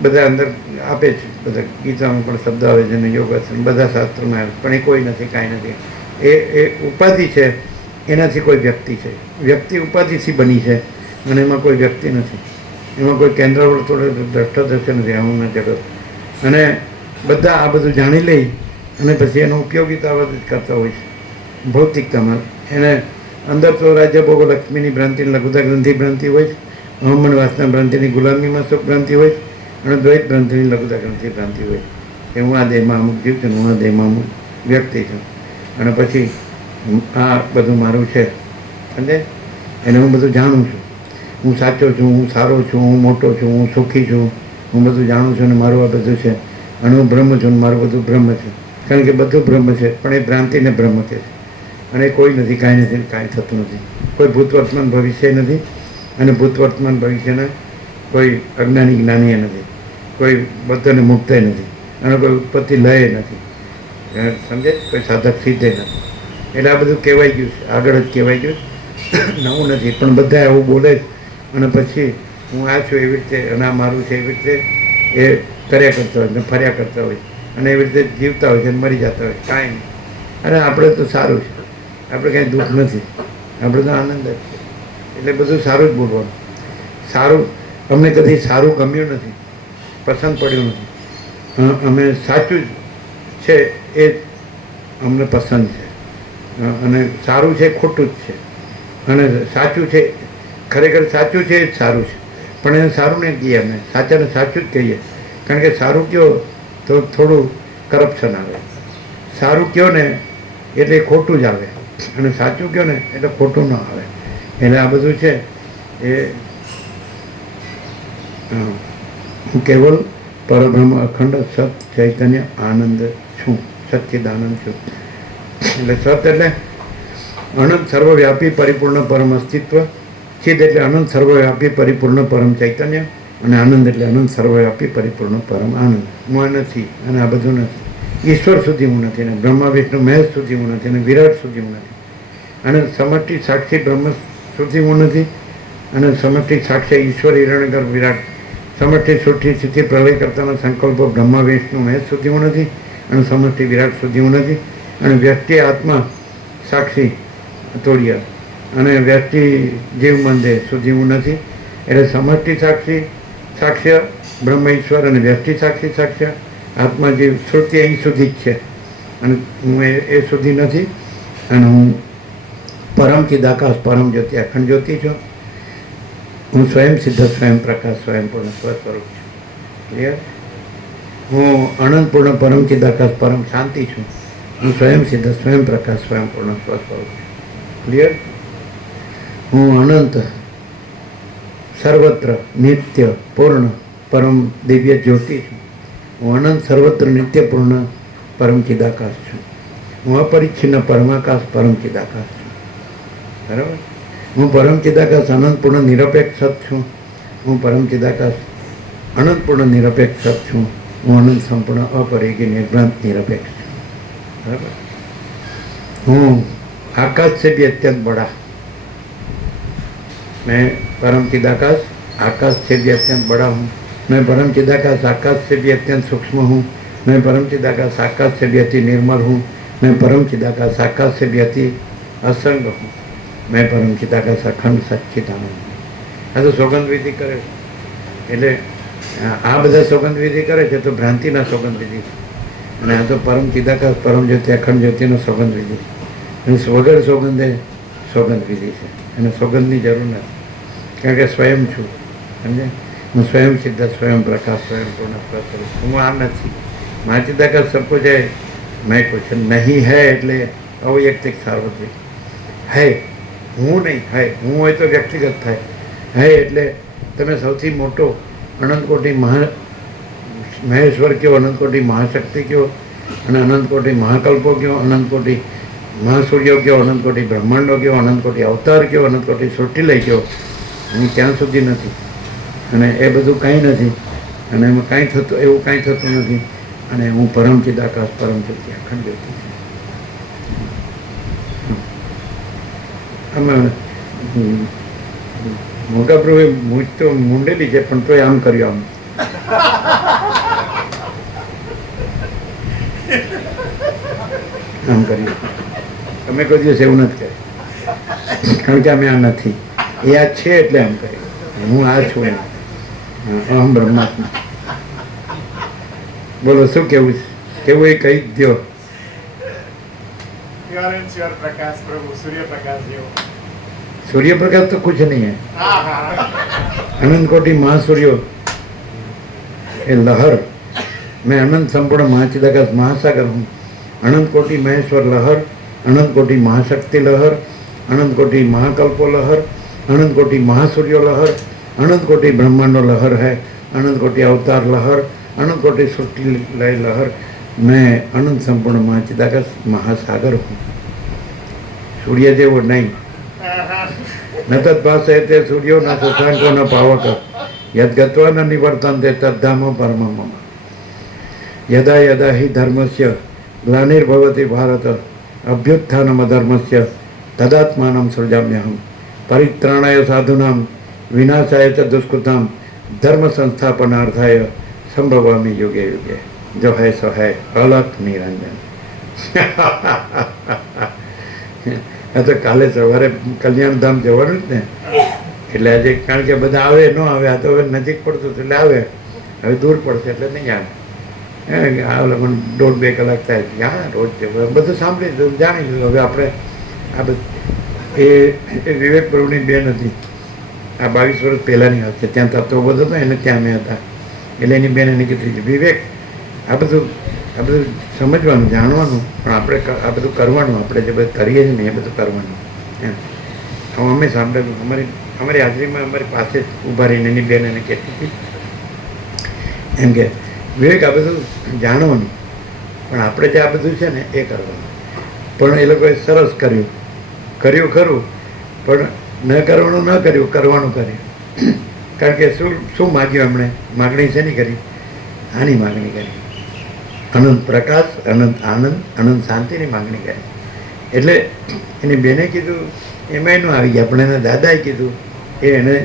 બધા અંદર આપે છે. બધા ગીતામાં પણ શબ્દ આવે છે, ને યોગાસન બધા શાસ્ત્રોમાં આવે, પણ એ કોઈ નથી, કાંઈ નથી. એ ઉપાધિ છે, એનાથી કોઈ વ્યક્તિ છે. વ્યક્તિ ઉપાધિથી બની છે, અને એમાં કોઈ વ્યક્તિ નથી. એમાં કોઈ કેન્દ્ર વર્તુળ દ્રષ્ટાદર્શ્ય નથી, હું જગત. અને બધા આ બધું જાણી લઈ અને પછી એનો ઉપયોગિતા કરતા હોય છે ભૌતિકતામાં. એને અંદર તો રાજ્ય ભોગો લક્ષ્મીની ભ્રાંતિ, લઘુતા ગ્રંથિ ભ્રાંતિ હોય છે, અહમન વાસના ભ્રાંતિની ગુલામીમાં સુખ ભ્રાંતિ હોય છે, અને દ્વૈત ભ્રાંતિની લઘુતા ગ્રંથિ ભ્રાંતિ હોય કે હું આ દેહમાં અમુક જીવ છું, હું આ દેહમાં અમુક વ્યક્તિ છું. અને પછી આ બધું મારું છે, અને એને હું બધું જાણું છું. હું સાચો છું, હું સારો છું, હું મોટો છું, હું સુખી છું, હું બધું જાણું છું, અને મારું આ બધું છે. અને હું બ્રહ્મ છું, મારું બધું બ્રહ્મ છે. કારણ કે બધું બ્રહ્મ છે, પણ એ ભ્રાંતિને બ્રહ્મ કહે છે. અને કોઈ નથી, કાંઈ નથી, કાંઈ થતું નથી. કોઈ ભૂત વર્તમાન ભવિષ્ય નથી, અને ભૂત વર્તમાન ભવિષ્યના કોઈ અજ્ઞાની જ્ઞાનીય નથી, કોઈ બધાને મુક્તય નથી, અને કોઈ ઉત્પત્તિ લય નથી, સમજે? કોઈ સાધક સિદ્ધે નથી. એટલે આ બધું કહેવાઈ ગયું છે, આગળ જ કહેવાઈ ગયું, નવું નથી. પણ બધા એવું બોલે અને પછી હું આ છું એવી રીતે, અને આ મારું છે એવી રીતે એ કર્યા કરતા હોય, ને ફર્યા કરતા હોય, અને એવી રીતે જીવતા હોય છે, મરી જતા હોય, કાંઈ નહીં. અને આપણે તો સારું છે, આપણે કાંઈ દુઃખ નથી, આપણે તો આનંદ જ છે. એટલે બધું સારું જ બોલવાનું. સારું અમને કદી સારું ગમ્યું નથી, પસંદ પડ્યું નથી. અમે સાચું જ છે એ જ અમને પસંદ છે. અને સારું છે ખોટું જ છે, અને સાચું છે ખરેખર સાચું છે એ જ સારું છે. પણ એને સારું નહીં કહીએ, અમે સાચાને સાચું જ કહીએ. કારણ કે સારું કહો તો થોડું કરપ્શન આવે, સારું કહો ને એટલે ખોટું જ આવે, અને સાચું કહો ને એટલે ખોટું ન આવે. એટલે આ બધું છે એ હું કેવલ પરબ્રહ્મ અખંડ સત ચૈતન્ય આનંદ છું, સચ્ચિદાનંદ છું. એટલે સત એટલે અનંત સર્વવ્યાપી પરિપૂર્ણ પરમ અસ્તિત્વ, ચિદ એટલે અનંત સર્વવ્યાપી પરિપૂર્ણ પરમ ચૈતન્ય, અને આનંદ એટલે અનંત સર્વવ્યાપી પરિપૂર્ણ પરમ આનંદ. હું આ નથી, અને આ બધું નથી. ઈશ્વર સુધી હું નથી, અને બ્રહ્મા વિષ્ણુ મહેશ સુધી હું નથી, અને વિરાટ સુધી હું નથી, અને સમષ્ટિ સાક્ષી બ્રહ્મ સુધી હું નથી, અને સમષ્ટિ સાક્ષી ઈશ્વર હિરણ્યગર્ભ વિરાટ, સમષ્ટિ સૃષ્ટિ સ્થિતિ પ્રલય કરતાના સંકલ્પો બ્રહ્મા વિષ્ણુ મહેશ સુધી હું નથી, અને સમષ્ટિ વિરાટ સુધી હું નથી, અને વ્યક્તિ આત્મા સાક્ષી તોડિયા અને વ્યક્તિ જીવ મંદે સુધી હું નથી. એટલે સમષ્ટિ સાક્ષી સાક્ષ્ય બ્રહ્મ ઈશ્વર અને વ્યક્તિ સાક્ષી સાક્ષ્ય આત્મા જીવ શ્રુતિ અહીં સુધી જ છે, અને હું એ સુધી નથી. અને હું પરમ ચિદાકાશ પરમ જ્યોતિ અખંડ જ્યોતિ છું. હું સ્વયં સિદ્ધ સ્વયં પ્રકાશ સ્વયં પૂર્ણ સ્વસ્વરૂપ છું. ક્લિયર? હું અનંતપૂર્ણ પરમ ચિદાકાશ પરમ શાંતિ છું. હું સ્વયં સિદ્ધ સ્વયં પ્રકાશ સ્વયં પૂર્ણ સ્વસ્વરૂપ છું. ક્લિયર? હું અનંત સર્વત્ર નિત્ય પૂર્ણ પરમ દિવ્ય જ્યોતિ છું. હું અનંત સર્વત્ર નિત્ય પૂર્ણ પરમ ચિદાકાશ છું. હું અપરિચ્છિન્ન પરમાકાશ પરમ ચિદાકાશ છું. બરાબર? હું પરમ ચિદાકાશ અનંતપૂર્ણ નિરપેક્ષ સત છું. હું પરમ ચિદાકાશ અનંતપૂર્ણ નિરપેક્ષ સત છું. હું અનંત સંપૂર્ણ અપરિગી નિર્ભ્રાંત નિરપેક્ષ છું. બરાબર? હું आकाश से भी अत्यंत बड़ा, मैं परम चिदाकाश आकाश से भी अत्यंत बड़ा हूँ. मैं परम चिदाकाश आकाश से भी अत्यंत सूक्ष्म हूँ. मैं परम चिदाकाश आकाश से भी अति निर्मल हूँ. मैं परम चिदाकाश आकाश से भी अति असंग हूँ. मैं परम चिदाकाश अखंड सच्चिदानंद हूँ. આ તો સોગંદ વિધિ કરે એટલે આ બધા સોગંદ વિધિ કરે છે તો ભ્રાંતિના સોગંદ વિધિ છે, અને આ તો પરમ ચિદાકાશ પરમ જ્યોતિ અખંડ જ્યોતિનો સોગંદ વિધિ છે. વગર સોગંદે સોગંદ વિધિ છે, અને સોગંદની જરૂર નથી, કારણ કે સ્વયં છું. સમજે? હું સ્વયં સિદ્ધ સ્વયં પ્રકાશ સ્વયં પૂર્ણ સ્વસ્વરૂપ. હું આ નથી. મારા ચિદાકાશ સબકો જાય મેં કુછ નહીં હૈ એટલે અવૈયક્તિક સાર્વત્રિક હૈ. હું નહીં હૈ. હું હોય તો વ્યક્તિગત થાય. હૈ એટલે તમે સૌથી મોટો અનંતકોટી મહેશ્વર કયો, અનંતકોટી મહાશક્તિ કયો, અને અનંતકોટી મહાકલ્પો કયો, અનંતકોટી મહાસૂર્યો કયો, અનંતકોટી બ્રહ્માંડો કયો, અનંતકોટી અવતાર કયો, અનંતકોટી સૃષ્ટિ લઈ ગયો. હું ત્યાં સુધી નથી, અને એ બધું કાંઈ નથી, અને એમાં કાંઈ થતું એવું કાંઈ થતું નથી. અને હું પરમ ચિદાકાશ પરમ જ્યોતિ અખંડ જ્યોતિ છું. આમાં મોટા પ્રભુએ મૂજ તો મૂંડેલી છે, પણ તોય આમ કર્યું. આમ કર્યું. તમે કોઈ દિવસ એવું નથી કર્યું, કારણ કે અમે આ નથી. એ આ છે એટલે આમ કર્યું. હું આ છું એમ. અહમ બ્રહ્માત્મા. બોલો શું કેવું છે? કેવું એ કહી જ દો. प्रकाश प्रभु सूर्य प्रकाश देव. सूर्य प्रकाश तो कुछ नहीं है. अनंत कोटि महासूर्यो ये लहर. मैं अनंत संपूर्ण महाचिदाकाश महासागर हूँ. अनंत कोटि महेश्वर लहर, अनंत कोटि महाशक्ति लहर, अनंत कोटि महाकल्पो लहर, अनंत कोटि महासूर्यो लहर, अनंत कोटि ब्रह्मांडो लहर है, अनंत कोटि अवतार लहर, अनंत कोटि सृष्टि लय लहर. मैं अनंत संपूर्ण महाचिदाकाश महासागर हूँ. सूर्य जेवो नहीं. न तत्पासे ते सूर्यो न शशांको न पावक यद्गत्वा न निवर्तन्ते तद्धाम परमं मम. यदा यदा हि धर्मस्य ग्लानिर्भवति भारत अभ्युत्थानमधर्मस्य तदात्मानं सृजाम्यहं. परित्राणाय साधूनां विनाशाय च दुष्कृतां धर्म संस्थापनार्थाय संभवामि युगे युगे. जो है सो है अलख निरंजन. આ તો કાલે સવારે કલ્યાણધામ જવાનું જ ને, એટલે આજે કારણ કે બધા આવે ન આવે, આ તો હવે નજીક પડતું એટલે આવે, હવે દૂર પડશે એટલે નહીં આવે. આ લોકો 1.5-2 કલાક થાય. હા રોજ જવું બધું સાંભળી લીધું, જાણી લીધું. હવે આપણે આ બધું એ વિવેક પ્રભુની બેન હતી, આ 22 વર્ષ પહેલાંની વાત છે. ત્યાં તત્વો બધો હતો એને ત્યાં અમે હતા, એટલે એની બેન એને કીધું વિવેક આ બધું સમજવાનું જાણવાનું, પણ આપણે આ બધું કરવાનું. આપણે જે બધું કરીએ છીએ ને એ બધું કરવાનું એમ. અમે સાંભળેલું અમારી હાજરીમાં અમારી પાસે જ ઊભા રહીને એની બેન એને કહેતી હતી એમ કે વિવેક આ બધું જાણવાનું, પણ આપણે જે આ બધું છે ને એ કરવાનું. પણ એ લોકોએ સરસ કર્યું ખરું, પણ ન કરવાનું ન કર્યું, કરવાનું કર્યું. કારણ કે શું માગ્યું એમણે? માગણી શેની કરી? આની માગણી કરી. અનંત પ્રકાશ, અનંત આનંદ, અનંત શાંતિની માગણી કરી. એટલે એની બેને કીધું એમાં એનું આવી ગયા, પણ એના દાદાએ કીધું એ એને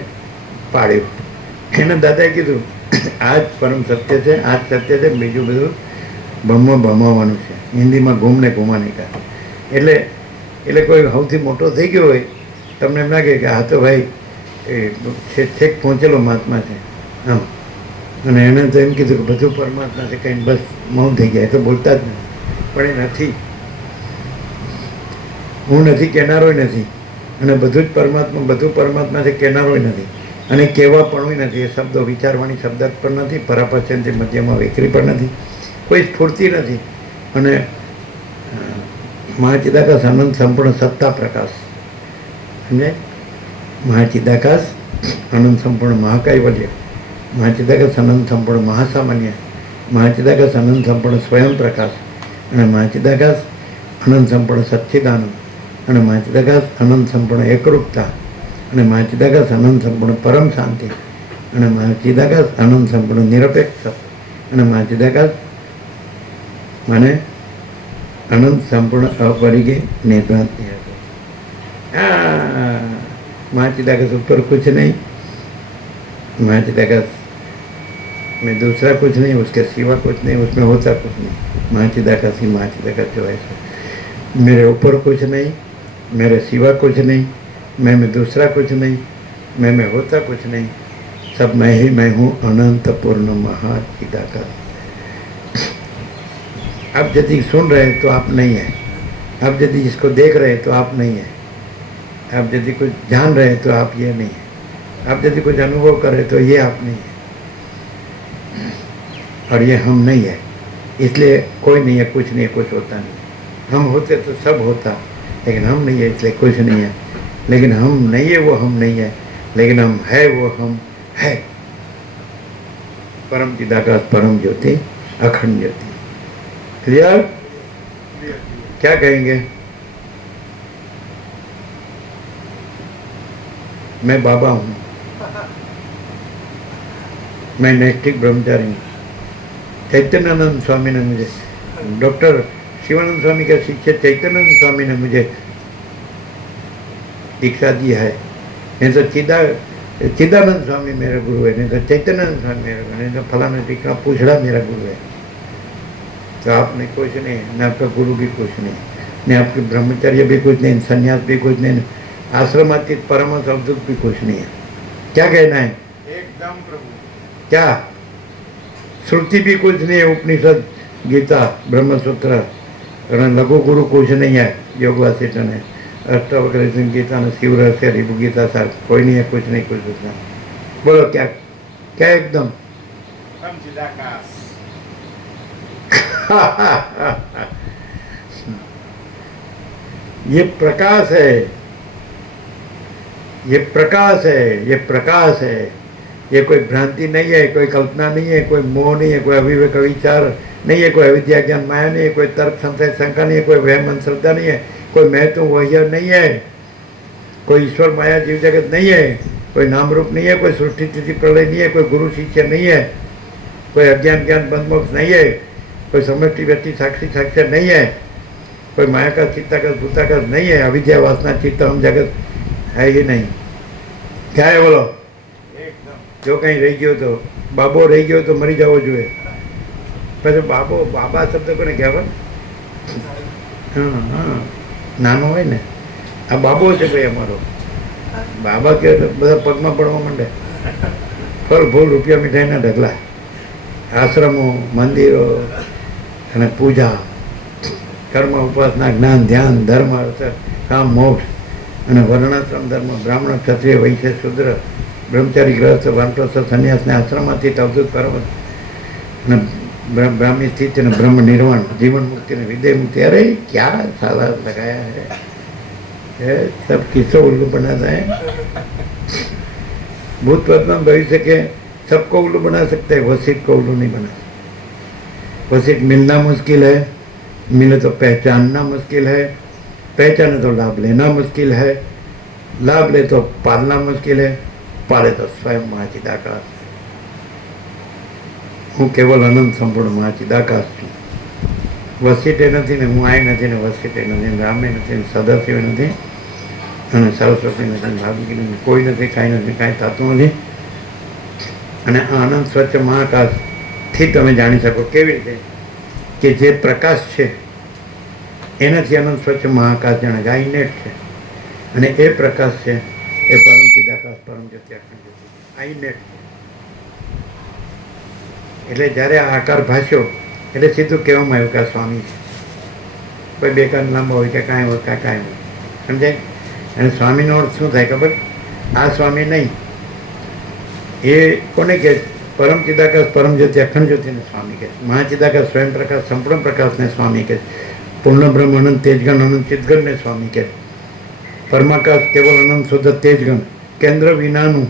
પાડ્યું. એના દાદાએ કીધું આ જ પરમ સત્ય છે, આ જ સત્ય છે, બીજું બધું ભમમાં ભમાવાનું છે. હિન્દીમાં ઘૂમને ઘૂમા નહીં કાઢે. એટલે એટલે કોઈ સૌથી મોટો થઈ ગયો હોય તમને એમ લાગે કે આ તો ભાઈ એ છેક પહોંચેલો મહાત્મા છે આમ, અને એણે તો એમ કીધું કે બધું પરમાત્માથી કંઈ બસ મૌન થઈ ગયા, એ તો બોલતા જ નથી. પણ એ નથી, હું નથી કહેનારોય નથી, અને બધું જ પરમાત્મા, બધું પરમાત્માથી કહેનારોય નથી, અને કહેવા પણ નથી. એ શબ્દો વિચારવાની શબ્દ પણ નથી, પરાપશ્ચિમથી મધ્યમાં વેકરી પણ નથી, કોઈ સ્ફૂર્તિ નથી. અને મહાચિદાકાશ આનંદ સંપૂર્ણ સત્તા પ્રકાશ, સમજાય? મહાચિદાકાશ આનંદ સંપૂર્ણ મહાકૈવલ્ય, મહાચિદાકાશ આનંદ સંપૂર્ણ મહાસામાન્ય, મહાચિદાકાશ આનંદ સંપૂર્ણ સ્વયં પ્રકાશ, અને મહાચિદાકાશ આનંદ સંપૂર્ણ સચ્ચિદાનંદ, અને મહાચિદાકાશ આનંદ સંપૂર્ણ એકરૂપતા, અને મહાચિદાકાશ આનંદ સંપૂર્ણ પરમ શાંતિ, અને મહાચિદાકાશ આનંદ સંપૂર્ણ નિરપેક્ષ, અને મહાચિદાકાશ મને आनंद संपूर्ण अपरिगे निद्रांत महाचिदाकाश ऊपर कुछ नहीं, महाचिदाकाश में दूसरा कुछ नहीं, उसके सिवा कुछ नहीं, उसमें होता कुछ नहीं. महाचिदाकाश ही महाचिदाकाश जो है, मेरे ऊपर कुछ नहीं, मेरे सिवा कुछ नहीं, मैं में दूसरा कुछ नहीं, मैं में होता कुछ नहीं, सब मैं ही मैं हूँ, अनंत पूर्ण महाचिदाकाश. आप यदि सुन रहे हैं तो आप नहीं है, आप यदि इसको देख रहे हैं तो आप नहीं है, आप यदि कुछ जान रहे हैं तो आप ये नहीं है, आप यदि कुछ अनुभव कर रहे तो ये आप नहीं है, और ये हम नहीं है. इसलिए कोई नहीं है, कुछ नहीं है, कुछ होता नहीं. हम होते तो सब होता, लेकिन हम नहीं है, इसलिए कुछ नहीं है. लेकिन हम नहीं है वो हम नहीं है, लेकिन हम है वो हम है. परम चिदाकाश, परम ज्योति, अखंड ज्योति. क्लियर? क्या कहेंगे? मैं बाबा हूँ, मैं नैष्ठिक ब्रह्मचारी हूँ. चैतन्यानंद स्वामी ने मुझे, डॉक्टर शिवानंद स्वामी के शिष्य चैतन्यानंद स्वामी ने मुझे दीक्षा दी है. नहीं तो चिदानंद स्वामी मेरा गुरु है, नहीं तो चैतन्यानंद स्वामी मेरा गुरु, नहीं तो फलाना टीका पूछड़ा मेरा गुरु है. तो आपने कुछ नहीं, न आपका गुरु भी कुछ नहीं, न आपके ब्रह्मचर्य भी कुछ नहीं, संन्यास भी कुछ नहीं, आश्रमातीत परम अवधूत भी कुछ नहीं है. क्या कहना है? एकदम प्रभु. क्या? श्रुति भी कुछ नहीं है, उपनिषद, गीता, ब्रह्मसूत्र, लघु गुरु कुछ नहीं है, योग वासिष्ठ ने अष्टावक्र गीता ने शिव रहस्य रिभु गीता सार कोई नहीं है, कुछ नहीं, कुछ नहीं. बोलो क्या क्या? एकदम परम चिदाकाश. ये प्रकाश है, ये प्रकाश है, ये प्रकाश है. ये कोई भ्रांति नहीं है, कोई कल्पना नहीं है, कोई मोह नहीं है, कोई अविवेक विचार नहीं है, कोई अविद्या ज्ञान माया नहीं है, कोई तर्क संशय शंका नहीं है, कोई वहम श्रद्धा नहीं है, कोई मैं तो वही नहीं है, कोई ईश्वर माया जीव जगत नहीं है, कोई नाम रूप नहीं है, कोई सृष्टि स्थिति प्रलय नहीं है, कोई गुरु शिष्य नहीं है, कोई अज्ञान ज्ञान बंध मोक्ष नहीं है, कोई समष्टि व्यक्ति साक्षी साक्षर नहीं है, कोई माया का चित्ताकर्ष भूताकर्ष नहीं है, अविद्या वासना चित्त हम जगत है ही नहीं. क्या है बोलो? जो कहीं रही गयो तो बाबो रही गयो तो मरी जाओ જોઈએ. પછી બાબો બાબા શબ્દ કોને કહેવાય? હા, નાનો હોય ને, આ બાબો છે ભાઈ અમારો. બાબા કે બધા પગમાં પડવા માંડે. ફળ ફૂલ રૂપિયા મીઠાઈના ઢગલા, આશ્રમો, મંદિરો અને પૂજા, કર્મ, ઉપાસના, જ્ઞાન, ધ્યાન, ધર્મ, અર્થ, કામ, મોક્ષ અને વર્ણાશ્રમ ધર્મ, બ્રાહ્મણ, ક્ષત્રિય, વૈશ્ય, શુદ્ર, ब्रह्मचारी, गृहस्थ, वानप्रस्थ, संन्यास ने आश्रमातीत अवधूत परम ने ब्राह्मी स्थिति ने ब्रह्म निर्वाण, जीवन मुक्ति ने विदेह मुक्ति. अरे क्या साला लगाया है, ये सब किसको उल्लू बनाता है? भूत वर्तमान भविष्य के सबको उल्लू बना सकते हैं, वसीट को उल्लू नहीं बना सकते. वसीट मिलना मुश्किल है, मिले तो पहचानना मुश्किल है, पहचाने तो लाभ लेना मुश्किल है, लाभ ले तो पालना मुश्किल है, पाले तो स्वयं महाचिदाकाश. હું કેવલ અનંત સંપૂર્ણ મહાચિદાકાશ છું. વસીટે નથી ને હું આય નથી ને વસીટે નથી, રામે નથી ને સદાશિવ નથી અને સરસ્વતી નથી, ભાગી નથી, કોઈ નથી, કાંઈ નથી, કાંઈ થતું નથી. અને આ અનંત સ્વચ્છ મહાકાશથી તમે જાણી શકો. કેવી રીતે? કે જે પ્રકાશ છે એનાથી અનંત સ્વચ્છ મહાકાશ જાણે ગાયનેટ છે, અને એ પ્રકાશ છે એ પરમ ચિદાકાશ પરમ જ્યોતિ અખંડ જ્યોતિ આઈનેટ છે. એટલે જ્યારે આ આકાર ભાષ્યો એટલે સીધું કહેવામાં આવ્યું કે આ સ્વામી છે. કોઈ બે કાન લાંબા હોય કે કાંઈ હોય કાંઈ હોય, સમજાય? અને સ્વામીનો અર્થ શું થાય ખબર? આ સ્વામી નહીં, એ કોને કહે? પરમ ચિદાકાશ પરમ જ્યોતિ અખંડ જ્યોતિને સ્વામી કહે. મહાચિદાકાશ સ્વયં પ્રકાશ સંપૂર્ણ પ્રકાશને સ્વામી કહે. પૂર્ણ બ્રહ્મ અનંત તેજગણ અનંત ચિદગણને સ્વામી કહે. પરમાકાશ કેવલ અનંત શુદ્ધ તેજગણ કેન્દ્ર વિનાનું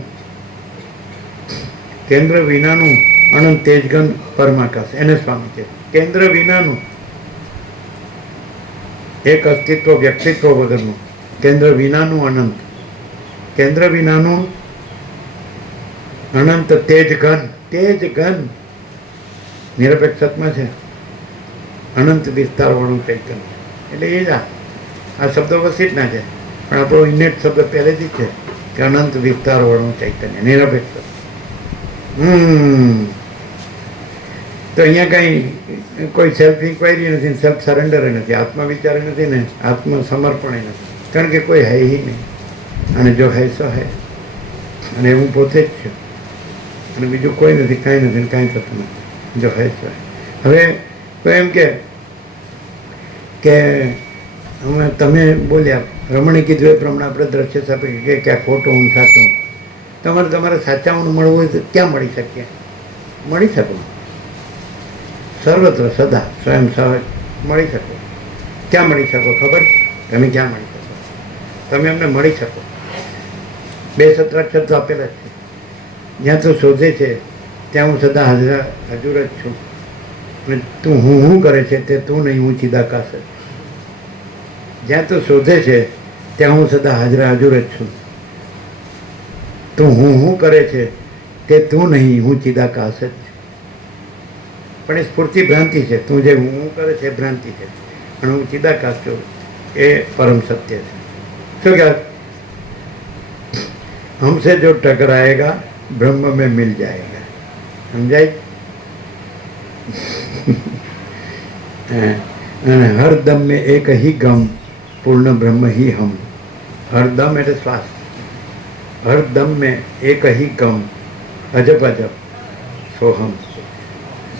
અનંત તેજગણ પરમાકાશ એને સ્વામી કહે. કેન્દ્ર વિનાનું, એક અસ્તિત્વ વ્યક્તિત્વ વગરનું, કેન્દ્ર વિનાનું અનંત, કેન્દ્ર વિનાનું અનંત તેજઘન, તેજઘન નિરપેક્ષમાં છે, અનંત વિસ્તાર વાળું ચૈતન્ય. એટલે એ જ આ શબ્દો વસિત ના છે, પણ આપણો ઇનેટ શબ્દ પહેલેથી જ છે કે અનંત વિસ્તાર વાળું ચૈતન્ય નિરપેક્ષ. તો અહીંયા કંઈ કોઈ સેલ્ફ ઇન્ક્વાયરી નથી, સેલ્ફ સરેન્ડર નથી, આત્મવિચાર નથી ને આત્મસમર્પણ નથી, કારણ કે કોઈ હૈ હી નહીં. અને જો હૈ સો હૈ, અને હું પોતે જ છું, અને બીજું કોઈ નથી, કાંઈ નથી, કાંઈ થતું નથી. જો હૈ સો હૈ. હવે કોઈ એમ કે અમે તમે બોલ્યા, રમણે કીધું એ પ્રમાણે આપણે દ્રશ્ય સાપે કે આ ખોટું હું સાચું. તમારે સાચાઓનું મળવું હોય તો ક્યાં મળી શકીએ? મળી શકો સર્વત્ર સદા સ્વયં સહજ મળી શકો. ક્યાં મળી શકો ખબર? તમે ક્યાં મળી શકો? તમે અમને મળી શકો. 2 સત્રાક્ષર તો આપેલા જ છે. જ્યાં તું શોધે છે ત્યાં હું સદા હજુર જ છું, અને તું હું કરે છે તે તું નહીં, હું ચિદાકાશ જ. જ્યાં તું શોધે છે ત્યાં હું સદા હજુર જ છું. તું હું કરે છે તે તું નહીં, હું ચિદાકાશ જ. પણ એ સ્ફૂર્તિ ભ્રાંતિ છે. તું જે હું કરે છે એ ભ્રાંતિ છે, અને હું ચિદાકાશ છું એ પરમ સત્ય છે. શું કહે? हमसे जो टकराएगा ब्रह्म में मिल जाएगा. समझाय? हर दम में एक ही गम पूर्ण ब्रह्म ही हम. हर दम એટલે શ્વાસ. हर दम में एक ही गम अजब अजब सोहम.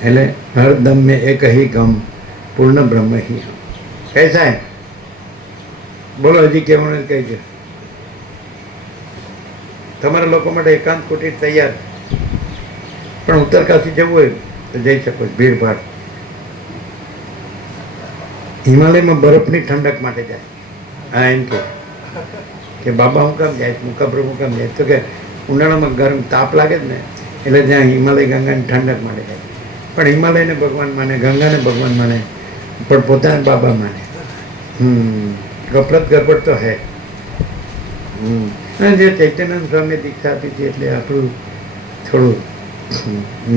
એટલે हर दम में एक ही गम पूर्ण ब्रह्म ही हम. कैसा है? બોલો હજી કેવાનું કઈ છે? તમારા લોકો માટે એકાંત કુટીર તૈયાર, પણ ઉત્તરકાશી જવું હોય તો જઈ શકો. ભીડભાડ હિમાલયમાં બરફની ઠંડક માટે જાય. હા, એમ કે બાબા હું કામ જાય, મુકાપ્રભુ હું કામ જાય? તો કે ઉનાળામાં ગરમ તાપ લાગે જ ને, એટલે ત્યાં હિમાલય ગંગાની ઠંડક માટે જાય. પણ હિમાલયને ભગવાન માને, ગંગાને ભગવાન માને, પણ પોતાને બાબા માને. ગફલત ગરબડ તો હે. અને જે ચૈતન્યાનંદ સ્વામીએ દીક્ષા આપી હતી એટલે આપણું થોડું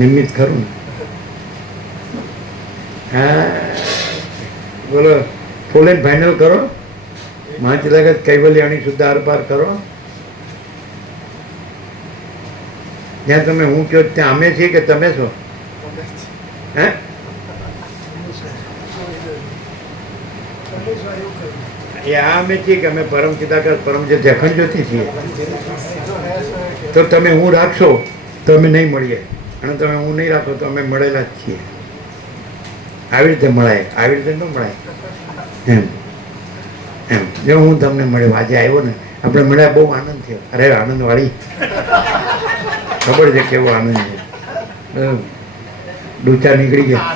નિમિત્ત ખરું ને. હા, બોલો ફૂલ એન્ડ ફાઇનલ કરો. મહાચિદાકાશ કૈવલ્યાણી શુદ્ધ આરપાર કરો. જ્યાં તમે હું કહો ત્યાં અમે છીએ કે તમે છો? હે? એ આ અમે છીએ કે અમે પરમ ચિદાકાશ પરમ જ્યોતિ અખંડ જ્યોતિ છીએ? તો તમે હું રાખશો તો અમે નહીં મળીએ, અને તમે હું નહીં રાખો તો અમે મળેલા જ છીએ. આવી રીતે મળાય, આવી રીતે ન મળાય. એમ જો હું તમને મળ્યો, આજે આવ્યો ને, આપણે મળ્યા, બહુ આનંદ થયો. અરે આનંદ વાળી ખબર છે કેવો આનંદ છે. ડૂચા નીકળી ગયા.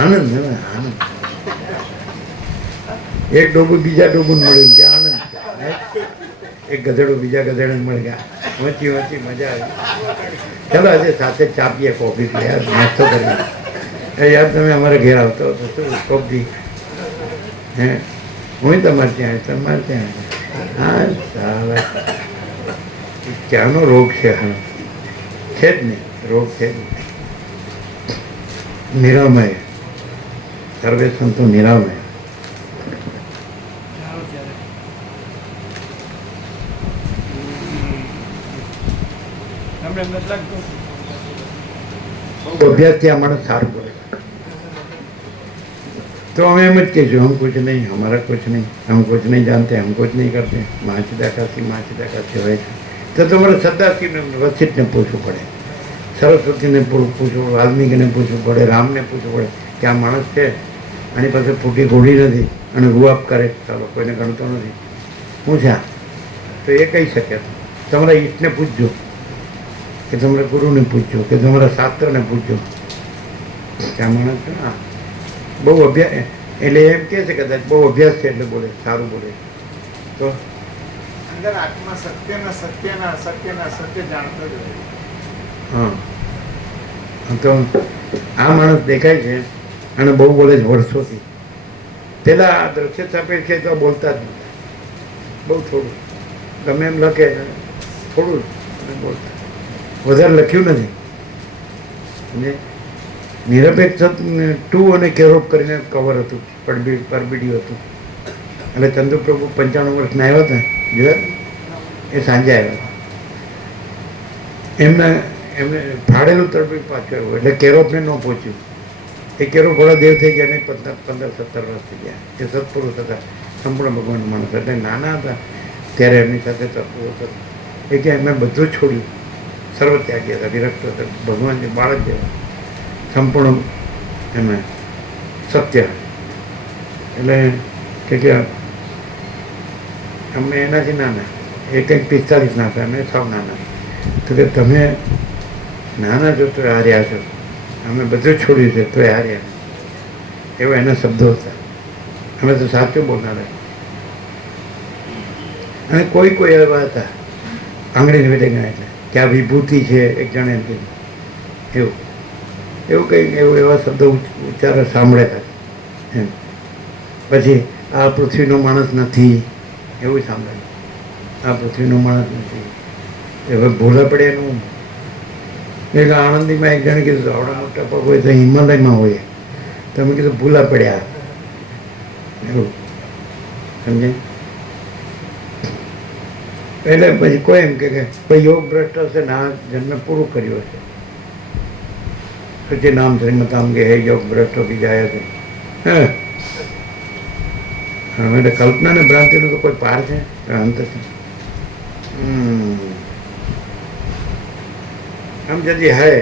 આનંદ આનંદ. એક ડોબું બીજા ડોબું મળ્યું કે આનંદ. એક ગધેડું બીજા ગધેડાને મળી ગયા, વચ્ચી વચ્ચી મજા આવી. ચાલો આજે સાથે ચા પીએ, કોફી પીએ, નાસ્તો કરીએ. યાર તમે અમારે ઘેર આવતો હતો શું કોફી? હે, હું તમારે ત્યાં તમારે ત્યાં. હા સારા. ક્યાંનો રોગ છે? હા છે જ નહીં, રોગ છે જ નહીં. નિરામય, સર્વે સંતો નિરામય. અભ્યાસથી આ માણસ સારું કરે. तो हम एम જ કહીશું हम कुछ नहीं हमारा कुछ नहीं हम कुछ नहीं जानते हम कुछ नहीं करते माँ चिदाकाशी હોય છે તો તમારે સદાશિવને વસિષ્ઠને પૂછવું પડે, સરસ્વતીને પૂછવું, વાલ્મીકીને પૂછવું પડે, રામને પૂછવું પડે કે આ માણસ છે આની પાસે ફૂટી ઘોડી નથી અને રૂઆપ કરે, ચાલો કોઈને ગણતો નથી, શું છે આ? તો એ કહી શકે. તમારા ઈષ્ટને પૂછજો કે તમારા ગુરુને પૂછજો કે તમારા શાસ્ત્રને પૂછજો કે આ માણસ છે આ બહુ અભ્યાસ, એટલે એમ કહે છે કદાચ બહુ અભ્યાસ છે એટલે બોલે, સારું બોલે. તો અંદર આત્મા સત્ય જાણતો જ હોય. હા, તો આ માણસ દેખાય છે અને બહુ બોલે છે વર્ષોથી. પેલા દ્રશ્ય સાપેક્ષ છે તો બોલતા જ નથી, બહુ થોડું, ગમે એમ લખે થોડું જ બોલતા, વધારે લખ્યું નથી. અને નિરપેક્ષ 2 અને કેરોપ કરીને કવર હતું, પરબીડિયું હતું. એટલે ચંદ્રપ્રભુ 95 વર્ષના આવ્યા હતા, જોયા એ સાંજે આવ્યા હતા. એમને ફાડેલું તરબીડ પાછું આવ્યું એટલે કેરોપને ન પહોંચ્યું. એ કેરોપ થોડા દેવ થઈ ગયા ને 15-17 વર્ષ થઈ ગયા. એ સત્પુરુષ હતા, સંપૂર્ણ ભગવાન માણસ. એટલે નાના હતા ત્યારે એમની સાથે સત્પુરુષ હતા. એ કે એમને બધું જ છોડ્યું, સર્વ ત્યાગી હતા, વિરક્ત હતા, ભગવાન જે બાળક જેવા સંપૂર્ણ એમને સત્ય. એટલે કે અમે એનાથી નાના, એ કંઈક 45 ના હતા, અમે સાવ નાના. તો કે તમે નાના છો તો હાર્યા છો, અમે બધું છોડ્યું છે તો હાર્યા. એવા એના શબ્દો હતા. અમે તો સાચું બોલનારા. અને કોઈ એવા હતા આંગળીને વેટે ગયા એટલે કે આ વિભૂતિ છે, એક જણે એમ કીધું. એવું કંઈક એવા શબ્દો ઉચ્ચારો સાંભળ્યા એમ. પછી આ પૃથ્વીનો માણસ નથી એવું સાંભળ્યું, આ પૃથ્વીનો માણસ નથી. હવે ભૂલા પડે એનું. એટલે આણંદીમાં એક જણે કીધું આવડા મોટા પગ હોય તો હિમાલયમાં હોય, તમે કીધું ભૂલા પડ્યા એવું, સમજે. એટલે પછી કોઈ એમ કે ભાઈ યોગ ભ્રષ્ટ હશે ને આ જન્મે પૂરું કર્યું હશે. પછી નામ શ્રીમતામ કે હે યોગ ભ્રષ્ટો બી ગયા છે. હા, એટલે કલ્પના ને ભ્રાંતિનો તો કોઈ પાર છે, અંત છે. हम यदि है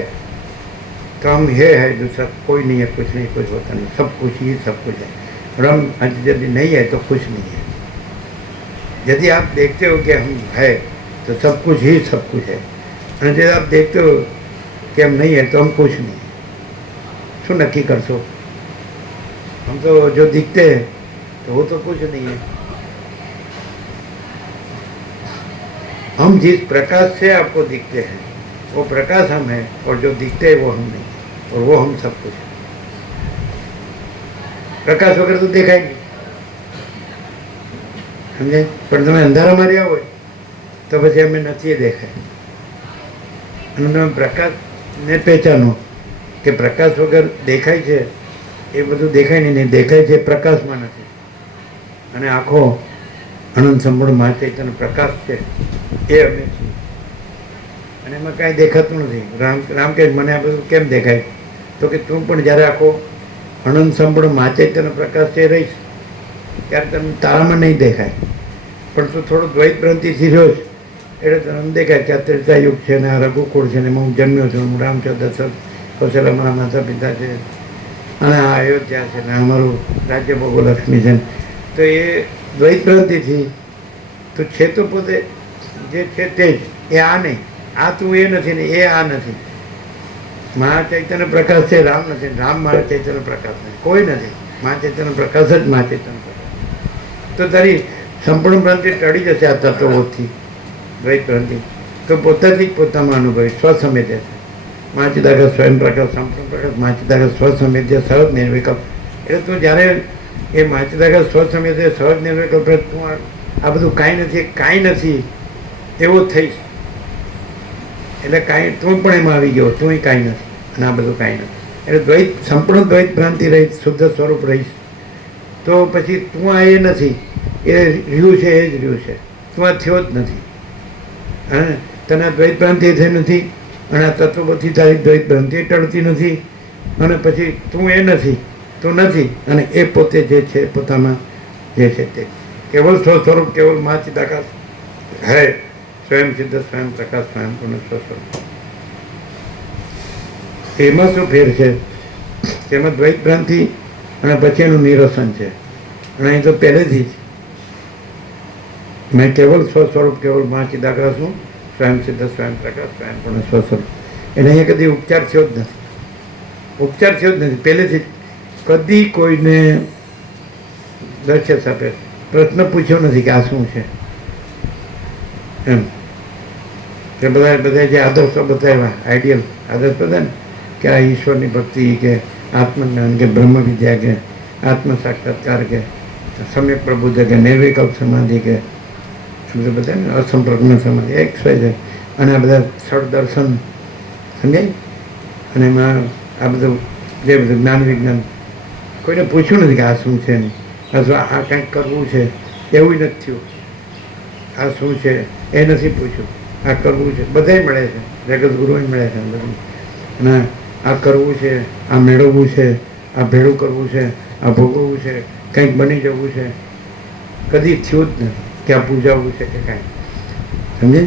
तो हम ये है, दूसरा कोई नहीं है, कुछ नहीं, कुछ होता नहीं, सब कुछ ही सब कुछ है. और हम यदि नहीं है तो कुछ नहीं है. यदि आप देखते हो कि हम है तो सब कुछ ही सब कुछ है. और यदि आप देखते हो कि हम नहीं है तो हम कुछ नहीं है. શું નક્કી કરશો? हम तो जो दिखते हैं तो वो तो कुछ नहीं है. हम जिस प्रकाश से आपको दिखते हैं वो प्रकाश हम हैं, और जो दिखते हैं वो हम नहीं, और वो हम सब कुछ है. प्रकाश वगैरह तो देखाय नहीं, समझे. પણ તમે અંધારામાં રહ્યા હોય તો પછી અમે નથી દેખાય. અને તમે પ્રકાશને પહેચાનો કે પ્રકાશ વગર દેખાય છે એ બધું દેખાય નહીં, દેખાય છે પ્રકાશમાં નથી. અને આખો અનંત સંપૂર્ણ મહાચૈતન્ય પ્રકાશ છે એ અમે છીએ. અને એમાં કાંઈ દેખાતું નથી. રામ કહે મને આ બધું કેમ દેખાય? તો કે તું પણ જ્યારે આખો અનંત સંપૂર્ણ મહાચૈતન્ય પ્રકાશ છે રહીશ ત્યારે તમને તારામાં નહીં દેખાય, પણ તું થોડો દ્વૈત ભ્રાંતિથી રહ્યો છે એટલે તને દેખાય કે આ ત્રેતાયુગ છે ને આ રઘુકુળ છે ને એમાં હું જન્મ્યો છું, હું રામ છું, દશરથ, કૌશલ્યા મારા માતા પિતા છે, અને આ અયોધ્યા છે ને અમારું રાજ્ય ભોગો લક્ષ્મી છે. તો એ દ્વૈત ભ્રાંતિથી તું છે તો પોતે જે છે તે જ, એ આ નહીં, આ તું એ નથી ને એ આ નથી. મહાચૈતન્ય પ્રકાશ છે, રામ નથી, રામ મહાચૈતન્ય પ્રકાશ નથી, કોઈ નથી. મહાચૈતન્ય પ્રકાશ જ મહાચૈતન્ય પ્રકાશ. તો તારી સંપૂર્ણ ભ્રાંતિ ટળી જશે આ તત્વોથી, દ્વૈત ભ્રાંતિ. તો પોતાથી જ પોતામાં અનુભવી સ્વસંવેદ્ય છે. મહાચિદાકાશ સ્વયં પ્રકાશ, સંપૂર્ણ પ્રકાશ, મહાચિદાકાશ સ્વસંવેદ્ય, સહજ નિર્વિકલ્પ. એટલે તું જ્યારે એ મહાચિદાકાશ સ્વસંવેદ્ય, સહજ નિર્વિકલ્પ, તું આ બધું કાંઈ નથી, કાંઈ નથી એવો થઈશ. એટલે કાંઈ તું પણ એમાં આવી ગયો, તું કાંઈ નથી અને આ બધું કાંઈ નથી. એટલે દ્વૈત, સંપૂર્ણ દ્વૈત ભ્રાંતિ રહીશ, શુદ્ધ સ્વરૂપ રહીશ. તો પછી તું આ એ નથી, એ રહ્યું છે એ જ રહ્યું છે, તું આ થયો જ નથી. હા, તને દ્વૈત ભ્રાંતિ થઈ નથી અને આ તત્વ બધી તારી દ્વૈત ભ્રાંતિ ટળતી નથી. અને પછી તું એ નથી તો નથી, અને એ પોતે જે છે પોતામાં જે છે તે કેવલ સ્વસ્વરૂપ, કેવલ મા ચિદાકાશ હૈ, સ્વયં સિદ્ધ, સ્વયં પ્રકાશ, સ્વયં પૂર્ણ સ્વસ્વરૂપ. એમાં શું ફેર છે? તેમાં દ્વૈત ભ્રાંતિ અને પછી એનું નિરસન છે. અને અહીં તો પહેલેથી જ મેં કેવલ સ્વસ્વરૂપ, કેવલ મા ચિદાકાશ છું, સ્વયં સિદ્ધ, સ્વયં પ્રકાશ, સ્વયં પૂર્ણ સ્વસ્વરૂપ. એને અહીંયા કદી ઉપચાર થયો જ નથી. ઉપચાર થયો જ નથી પહેલેથી જ. કદી કોઈને દર્શક આપે પ્રશ્ન પૂછ્યો નથી કે આ શું છે એમ. કે બધા જે આદર્શો બતાવ્યા, આઈડિયલ આદર્શ બધા ને, કે આ ઈશ્વરની ભક્તિ, કે આત્મજ્ઞાન, કે બ્રહ્મ વિદ્યા, કે આત્મ સાક્ષાત્કાર, કે સમ્યક પ્રબુદ્ધ, કે નિર્વિકલ્પ સમાધિ, કે શું બધા ને અસંપ્રજ્ઞ સમાધિ, એક છે. અને આ બધા સ્થળ દર્શન સમજાય. અને એમાં આ બધું જે બધું જ્ઞાન વિજ્ઞાન કોઈને પૂછ્યું નથી કે આ શું છે નહીં, અથવા આ કંઈક કરવું છે એવું નથી થયું. આ શું છે એ નથી પૂછ્યું, આ કરવું છે બધાય મળે છે, જગત ગુરુએ મળે છે બધું. અને આ કરવું છે, આ મેળવવું છે, આ ભેળું કરવું છે, આ ભોગવવું છે, કંઈક બની જવું છે, કદી થયું જ નથી કે આ પૂજાવવું છે કે કાંઈ. સમજે?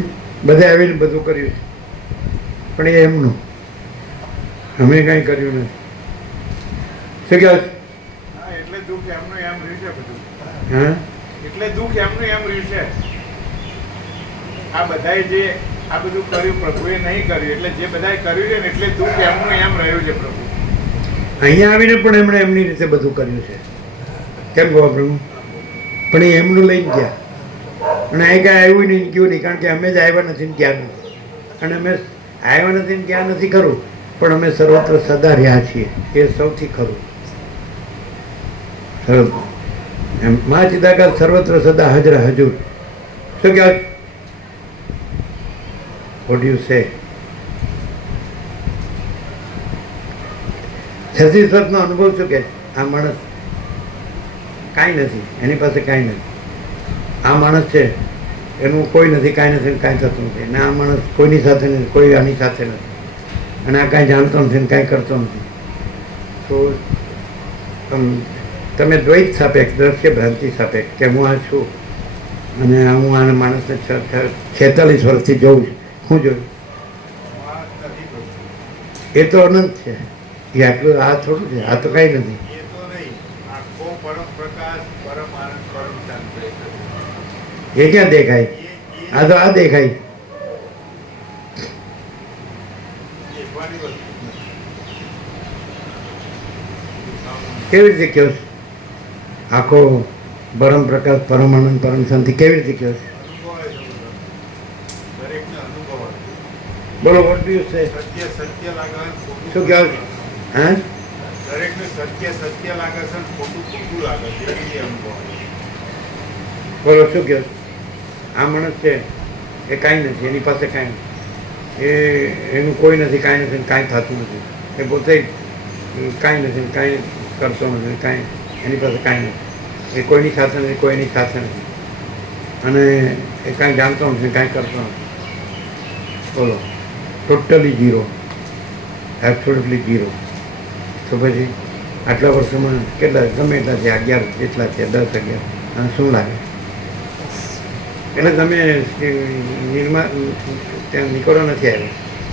બધા આવીને બધું કર્યું છે, પણ એ એમનું, અમે કાંઈ કર્યું નથી. શું કહેવાય? એટલે દુઃખ એમનું એમ રહ્યું છે બધું. હા, એટલે દુઃખ એમનું એમ રહ્યું છે. આ બધાએ જે આ બધું કર્યું પ્રભુએ નહીં કર્યું, એટલે જે બધાએ કર્યું છે ને એટલે દુઃખ એમનું એમ રહ્યું છે પ્રભુ. અહીંયા આવીને પણ એમણે એમની રીતે બધું કર્યું છે. કેમ કહો પ્રભુ? પણ એ એમનું લઈને ગયા, અને અહીં કાંઈ આવ્યું નહીં, ગયું નહીં, કારણ કે અમે જ આવ્યા નથી ને ગયા નથી. અને અમે આવ્યા નથી ને ગયા નથી ખરું, પણ અમે સર્વત્ર સદા રહ્યા છીએ, એ સૌથી ખરું. એમ મા ચિદાકાશ સર્વત્ર સદા હાજર હજુર. શું કહેવાય? What do you say? છત્તીસગઢનો અનુભવ શું કે આ માણસ કાંઈ નથી, એની પાસે કાંઈ નથી. આ માણસ છે એનું કોઈ નથી, કાંઈ નથી, કાંઈ થતું નથી. અને આ માણસ કોઈની સાથે નથી, કોઈ આની સાથે નથી. અને આ કાંઈ જાણતો નથી ને કાંઈ કરતો નથી. તો તમે દ્વૈત સાપેક્ષ, દ્રશ્ય ભ્રાંતિ સાપેક્ષ, કે હું આ છું અને હું આના માણસને 46 વર્ષથી જોઉં છું. શું જોયું? આ નથી પ્રભુ. એ તો અનંત છે. એ આટલું આ થોડું છે, આ તો કાંઈ નથી. એ તો નહીં. આખો પરમ પ્રકાશ, પરમ આનંદ, પરમ શાંતિ. એ ક્યાં દેખાય? આ તો આ દેખાય. દેખવાની વસ્તુ નથી. કેવી રીતે કહો છો? આખો પરમ પ્રકાશ, પરમ આનંદ, પરમ શાંતિ કેવી રીતે કહો છો? અનુભવાય છે બધો. દરેકને અનુભવાય. બોલો, વોટ ડુ યુ સે? સત્ય સત્ય લાગે છે, ખોટું શું કહો છો? હા, દરેકને સત્ય સત્ય લાગે છે, ખોટું ખોટું લાગે છે, એવી રીતે અનુભવાય. બોલો શું કહો છો? આ માણસ છે એ કાંઈ નથી, એની પાસે કાંઈ નથી, એનું કોઈ નથી, કાંઈ નથી, કાંઈ થતું નથી. એ પોતે કાંઈ નથી, કાંઈ કરતો નથી, કાંઈ એની પાસે કાંઈ નથી. એ કોઈની સાથે નથી, કોઈની સાથે નથી. અને એ કાંઈ જાણતો નથી, કાંઈ કરતો નથી. બોલો, ટોટલી ઝીરો, એબ્સોલ્યુટલી ઝીરો. તો પછી આટલા વર્ષોમાં કેટલા ગમે એટલા છે, 11 જેટલા છે, 10, 11, અને શું લાગે? એટલે તમે ત્યાં નીકળો નથી આવ્યો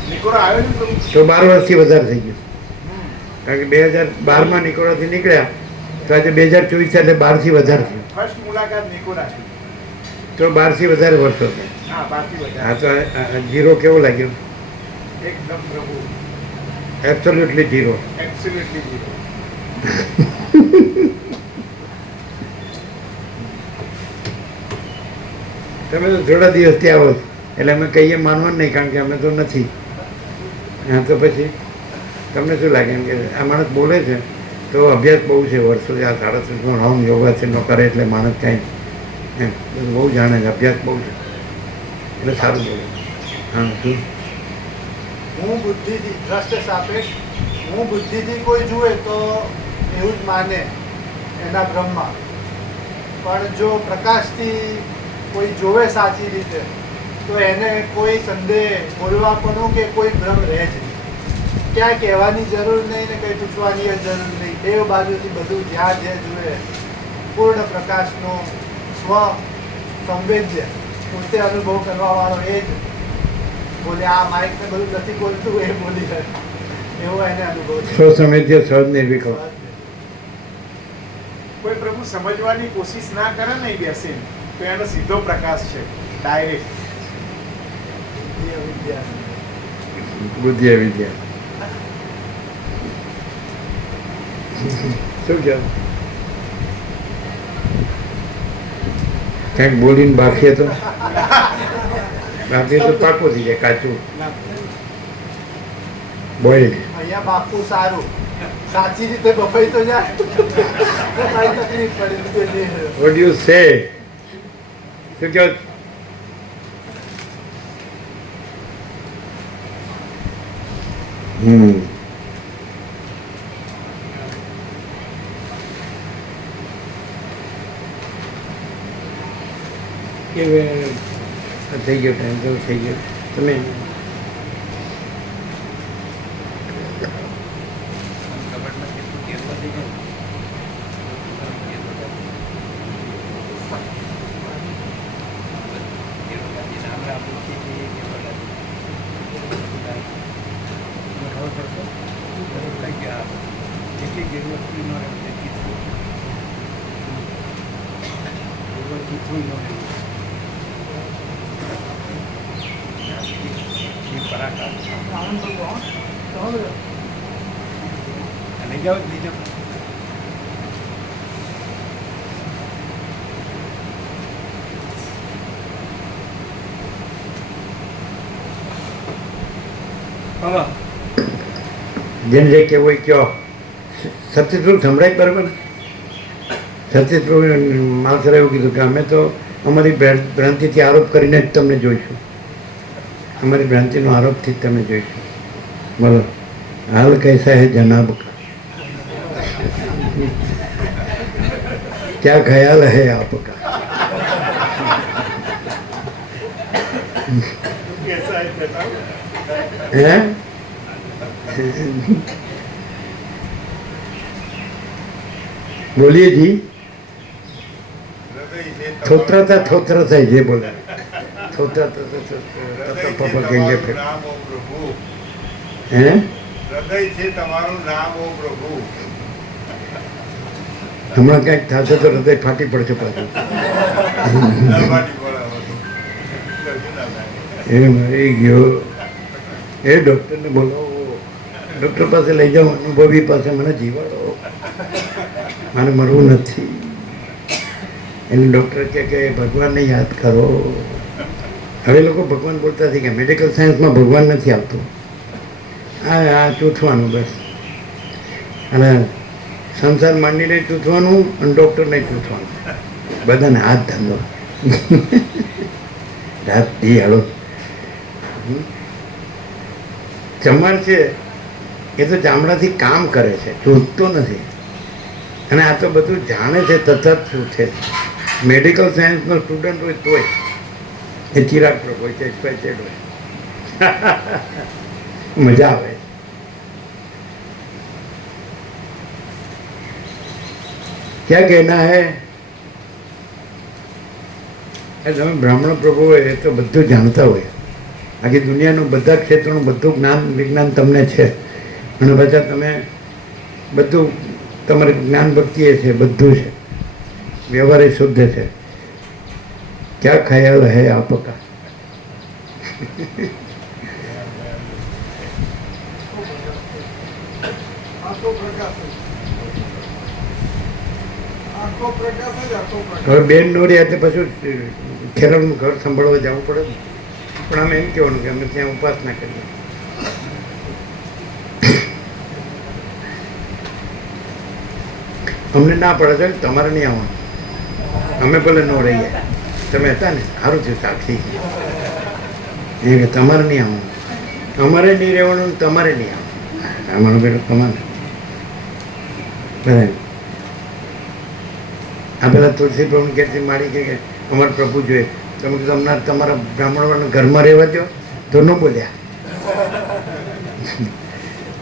નિકોડો આવ્યો છે પ્રભુ. તો 12 વર્ષથી વધારે થઈ ગયું. કારણ કે 2012માં નિકોડાથી નીકળ્યા તો આજે 2024 એટલે 12થી વધારે થયું. ફર્સ્ટ મુલાકાત નિકોડાથી. તો 12થી વધારે વર્ષો થયા. હા, બાકી બધા આ તો ઝીરો કેવો લાગ્યો? એકદમ પ્રભુ. Absolutely zero. Absolutely zero. તમે તો થોડા દિવસથી આવો છો એટલે અમે કહીએ માનવાનું નહીં, કારણ કે અમે તો નથી. હા, તો પછી તમને શું લાગે? એમ કે આ માણસ બોલે છે તો અભ્યાસ બહુ છે, વર્ષોથી આ 37 રાઉન્ડ યોગાસનો કરે એટલે માણસ કાંઈ એમ બધું બહુ જાણે છે, અભ્યાસ બહુ છે એટલે સારું બોલે. હા, શું? હું બુદ્ધિથી દ્રષ્ટ સાપેક્ષ, હું બુદ્ધિથી કોઈ જુએ તો એવું જ માને એના બ્રહ્મા. પણ જો પ્રકાશથી કોઈ જોવે સાચી રીતે તો એને કોઈ સંદેહ બોલવાપણું કે કોઈ ભ્રમ રહે જ નહીં. ક્યાંય કહેવાની જરૂર નહીં ને કંઈ પૂછવાની જરૂર નહીં. બે બાજુથી બધું જ્યાં જે જુએ પૂર્ણ પ્રકાશનો સ્વ સંવેદ્ય પોતે અનુભવ કરવા વાળો એ જ બોલે. આ માઇક ને બધું નથી બોલતું એ બોલી રહ્યો એવો એને અનુભવ છે. સ્વસંવેદ્ય સહજ નિર્વિકલ્પ. કોઈ પ્રભુ સમજવાની કોશિશ ના કરે ને એ બેસીને તો એનો સીધો પ્રકાશ છે, ડાયરેક્ટ. બુદ્ધિ અવિદ્યા. શું કહે કંઈક બોલીને બાકી તો પાકું થઈ જાય, કાચું બોઈલ. અહીંયા બાપુ સારું સાચી રીતે બફાઈ તો જાય કાંઈ તકલીફ પડી. What do you say? શું કહો? થઈ ગયો ટાઈમ તો થઈ ગયો. તમે જેને જે કહેવું હોય કયો. સત્યસ્વરૂપ સંભળાય બરાબર ને? સત્યસ્વરૂપ માલસર એવું કીધું કે અમે તો અમારી ભ્રાંતિથી આરોપ કરીને જ તમને જોઈશું. અમારી ભ્રાંતિનો આરોપથી જ તમે જોઈશું. બોલો હાલ કૈસા હે જનાબ કા, क्या ख्याल है आपका? हैं? बोलिए जी. थोत्रा ये बोला थोत्रा पापा कहेंगे फिर. हैं? હૃદયથી તમારું નામ ઓ પ્રભુ. હમણાં ક્યાંક થશે તો હૃદય ફાટી પડશે પાછું. એ મરી ગયો. એ ડૉક્ટરને બોલાવો, ડૉક્ટર પાસે લઈ જાઓ, અનુભવી પાસે મને જીવાડો, મારે મરવું નથી. એને ડૉક્ટર કહે કે ભગવાનને યાદ કરો. હવે લોકો ભગવાન બોલતા થઈ ગયા. મેડિકલ સાયન્સમાં ભગવાન નથી આવતું. આ ચૂથવાનું બસ. અને સંસાર માંડીને ચૂથવાનું અને ડૉક્ટરને ચૂથવાનું, બધાને હાથ ધંધો. રાત દી હાલો. ચમાર છે એ તો ચામડાથી કામ કરે છે, ચૂંટતો નથી. અને આ તો બધું જાણે છે, તથા ચૂથે. મેડિકલ સાયન્સનો સ્ટુડન્ટ હોય તોય એ ચિરાગ પ્રભુ હોય છે, એક્સપાયટેડ હોય. મજા આવે. क्या कहना है? તમે બ્રાહ્મણ પ્રભુ હોય એ તો બધું જાણતા હોય. આખી દુનિયાનું બધા ક્ષેત્રનું બધું જ્ઞાન વિજ્ઞાન તમને છે. અને બધા તમે બધું તમારે જ્ઞાન ભક્તિ એ છે, બધું છે, વ્યવહાર એ શુદ્ધ છે. क्या ख्याल है आपका? હવે બેન નો રહ્યા એટલે પાછું ખેરણનું ઘર સંભાળવા જવું પડે ને. પણ અમે એમ કહેવાનું કે અમે ત્યાં ઉપાસના કરીએ. અમને ના પડે છે તમારે નહીં આવવાનું. અમે ભલે ન રહીએ, તમે હતા ને સારું થયું સાક્ષી એ કે તમારે નહીં આવવાનું. અમારે નહીં રહેવાનું, તમારે નહીં આવવાનું. અમારું બેટું તમારે બધા. આ પેલા તુલસી પ્રભુ ક્યાંથી મારી કે અમારા પ્રભુ જોઈએ. તમે તમને તમારા બ્રાહ્મણ ઘરમાં રહેવા દો તો ન બોલ્યા.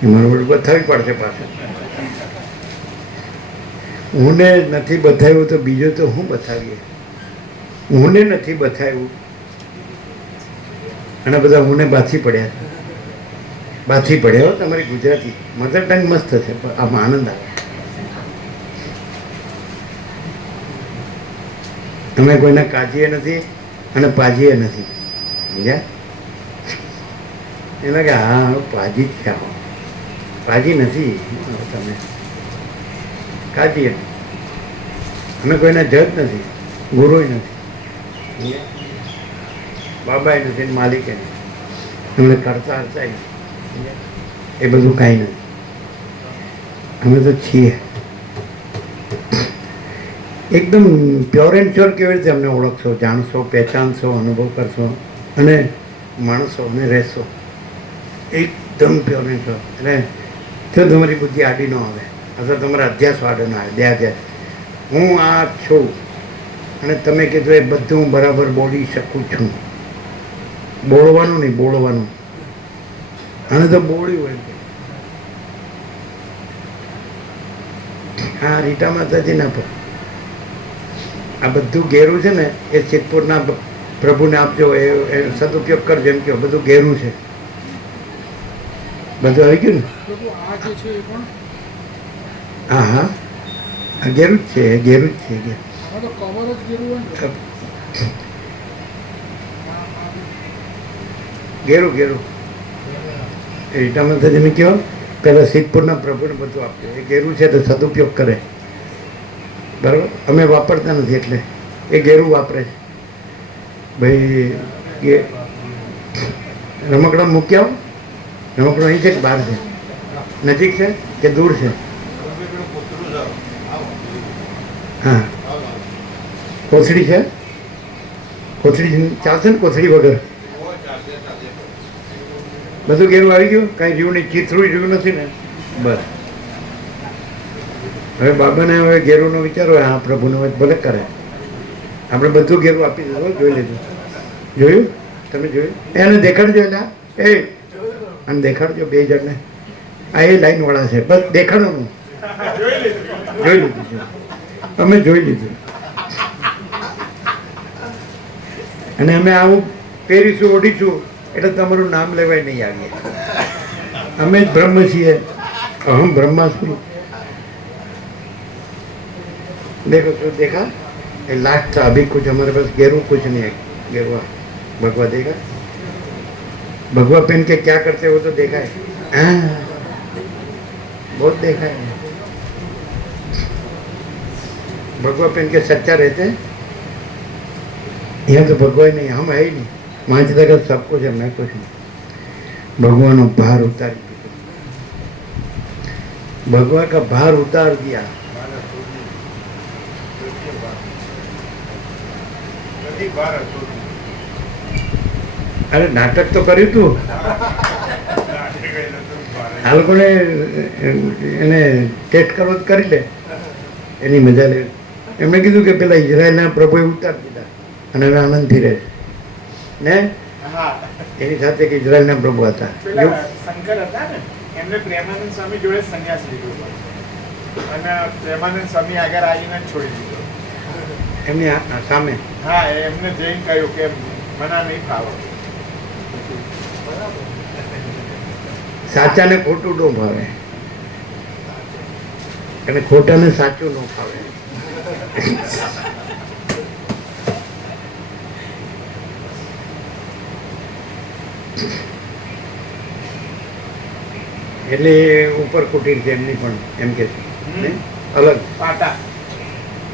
એમાં રોડ બતાવવી પડશે પાછું. હુંને નથી બતાવ્યું તો બીજો તો હું બતાવીએ. હુંને નથી બતાવ્યું અને બધા હુંને બાથી પડ્યા છે. બાથી પડ્યા હો તમારી ગુજરાતી મધર ટંગ મસ્ત છે, પણ આમાં આનંદ આવે. તમે કોઈને કાજીએ નથી અને પાજીએ નથી, સમજ્યા? એના કે હા પાજી જ છે, આવો પાજી નથી તમે, કાજીએ અમે કોઈના જજ નથી, ગુરુય નથી, બાબાય નથી, માલિકે નથી, એમને કરતા હરતા નથી, એ બધું કાંઈ નથી. અમે તો છીએ એકદમ પ્યોર એન્ડ શ્યોર. કેવી રીતે અમને ઓળખશો, જાણશો, પહેચાનશો, અનુભવ કરશો અને માણસો અને રહેશો એકદમ પ્યોર એન્ડ શ્યોર. એટલે જો તમારી બુદ્ધિ આડી ન આવે અથવા તમારા અધ્યાસ આડો ન આવે, બે અધ્યાસ હું આ છું અને તમે કીધું એ બધું હું બરાબર બોલી શકું છું. બોલવાનું નહીં, બોલવાનું. આને તો બોલ્યું હોય. હા, રીટા માતાજી ના પર આ બધું ઘેરું છે ને એ સિદ્ધપુરના પ્રભુને આપજો, એ સદુપયોગ કરજો એમ કહો. બધું ઘેરું છે, બધું આવી ગયું ને. હા હા, આ ઘેરું જ છે, ઘેરું જ છે. ઘેરું ઘેરું એ રીટા માતાજીને કહો પેલા સિદ્ધપુરના પ્રભુને બધું આપજો. એ ઘેરું છે તો સદુપયોગ કરે, બરાબર? અમે વાપરતા નથી એટલે એ ઘેરું વાપરે છે. ભાઈ રમકડા મૂકી આવો. રમકડો અહીં છે કે બહાર છે, નજીક છે કે દૂર છે? હા, કોથળી છે? કોથળી ચાલશે ને? કોથળી વગર બધું ઘેરું આવી ગયું? કાંઈ રહ્યું નહીં, ચીથરું રહ્યું નથી ને? બસ હવે બાબાને હવે ઘેરુંનો વિચારો, આ પ્રભુને ભલે કરે. આપણે બધું ઘેરું આપી દીધું, જોઈ લીધું. જોયું? તમે જોયું? એને દેખાડજો. એના એ અને દેખાડજો બે જણને. આ એ લાઈનવાળા છે, બસ દેખાડવાનું. જોઈ લીધું છે, અમે જોઈ લીધું. અને અમે આવું પહેરીશું, ઓઢીશું એટલે તમારું નામ લેવાય નહીં આવીએ. અમે જ બ્રહ્મ છીએ, અહમ બ્રહ્માસ્મિ. देखो जो देखा ये लास्ट था, अभी कुछ हमारे पास गेरू कुछ नहीं है. गेरुआ भगवा देगा, भगवा पहन के क्या करते वो तो देखा है. हाँ, बहुत देखा है. भगवा पहन के सच्चा रहते हैं. यहाँ तो भगवा ही नहीं, हम है ही नहीं. वहाँ जगह सब कुछ है, मैं कुछ नहीं. भगवान नो भार उतार दिया, भगवान का भार उतार दिया. અરે નાટક તો કર્યું તું આ લોકોને, એને ટેસ્ટ કરવો તો કરી લે, એની મજા લે. એમણે કીધું કે પેલા ઇઝરાયલના પ્રભુએ ઉતારી દીધા અને હવે આનંદથી રહે ને. એની સાથે કે ઇઝરાયલના પ્રભુ હતા, શંકર હતા ને, એમને પ્રેમાનંદ સ્વામી જોડે સંન્યાસ લીધો અને પ્રેમાનંદ સ્વામી આગળ આવીને છોડી દીધો એમની સામે. હા, એમને જઈને કહ્યું કે મને નહીં ફાવે. સાચાને ખોટું ન ભાવે અને ખોટાને સાચું ન ફાવે. એટલે ઉપર કુટીર છે એમની પણ, એમ કે અલગ પાટા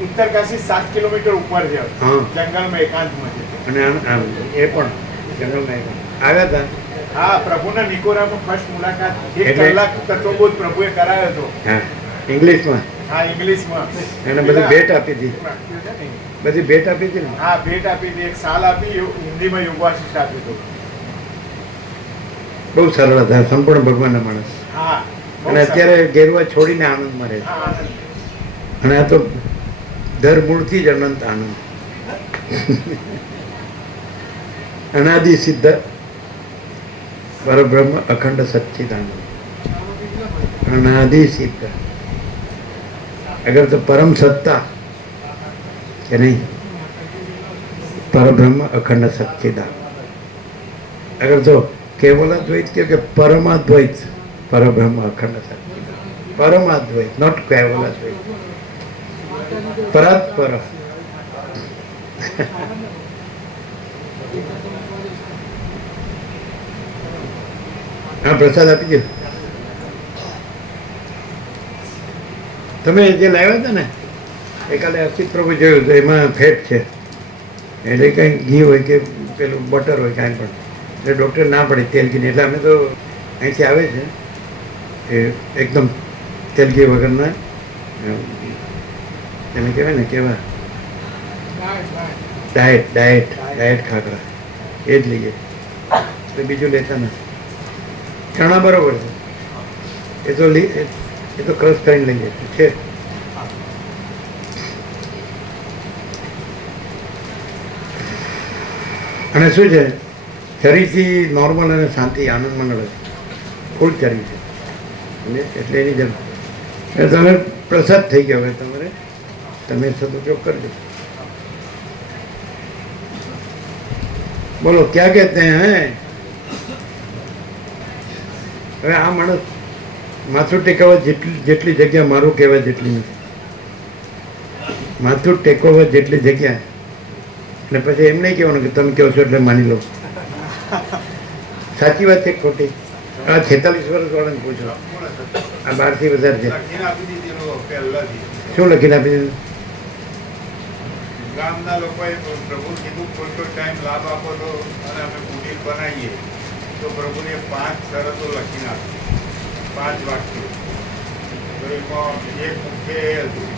ઉત્તરકાશી 7 કિલોમીટર ઉપર છે, હા. જંગલમાં એકાંતમાં છે. અને એ પણ જંગલમાં આવ્યા હતા. હા, પ્રભુના નિકોરામાં ફર્સ્ટ મુલાકાત 1 એટલે- કલાક તત્વબોધ પ્રભુએ કરાયો હતો. હા, ઇંગ્લિશમાં. હા, ઇંગ્લિશમાં. એને બધી ભેટ આપી હતી, બધી ભેટ આપી હતી ને. હા, ભેટ આપી હતી, 1 સાલ આપી, હિન્દીમાં યોગાશિષ આપ્યું હતું. બહુ સરળ હતા, સંપૂર્ણ ભગવાનના માણસ. હા, બહુ અને સરસ. અત્યારે ગેરવા છોડીને આનંદમાં રહે છે. હા, આનંદ. અને આ તો દર મૂળથી જ અનંત આનંદ. અનાદિ સિદ્ધ પરબ્રહ્મ અખંડ સચ્ચિદાનંદ. अनादि सिद्ध। अगर तो परम सत्ता कि नहीं, पर ब्रह्म अखंड सच्चिदा। अगर तो केवलाद्वैत क्योंकि परमाद्वैत, पर ब्रह्म अखंड सच्चिदा, परमाद्वैत, नॉट केवलाद्वैत, परत पर। हाँ, प्रसाद आपी दो। તમે જે લાવ્યા હતા ને એ કાલે અસિત પ્રભુ જોયું તો એમાં ફેટ છે, એટલે કંઈ ઘી હોય કે પેલું બટર હોય કાંઈ પણ, એટલે ડૉક્ટર ના પડે તેલ ઘી, એટલે અમે તો અહીંથી આવે છે એ એકદમ તેલ ઘી વગરના, એને કહેવાય ને કેવા ડાયટ ડાયટ ડાયટ ખાખરા એ જ લઈએ, તો બીજું લેતા નથી. ચણા બરોબર છે, એ તો ક્રશ કરીને લઈએ છે. અને શું છે, શરીરથી નોર્મલ અને શાંતિ આનંદ મંગળ ફૂલ શરીર છે, એટલે એની જરૂર. એટલે તમે પ્રસાદ થઈ ગયો, હવે તમારે તમે સદુપયોગ કરજો. બોલો ક્યાં કહેતે હે. હવે આ માણસ માથું ટેકવવા જેટલી જગ્યા મારું કહેવા જેટલી નથી. માથું ટેકવવા જેટલી જગ્યા, અને પછી એમ નહીં કહેવાનું કે તમે કહો છો એટલે માની લો. સાચી વાત છે ખોટી? આ 46 વર્ષ વાળાને પૂછો, આ 12 થી વધારે છે. શું લખીને આપી દીધું? ગામના લોકોએ પ્રભુ કીધું કોઈ કોઈ ટાઈમ લાભ આપો તો અને અમે કુટીર બનાવીએ તો પ્રભુને 5 શરતો લખીને આપી, 5 વાક્યો. તો એમાં એક મુખ્ય એ હતું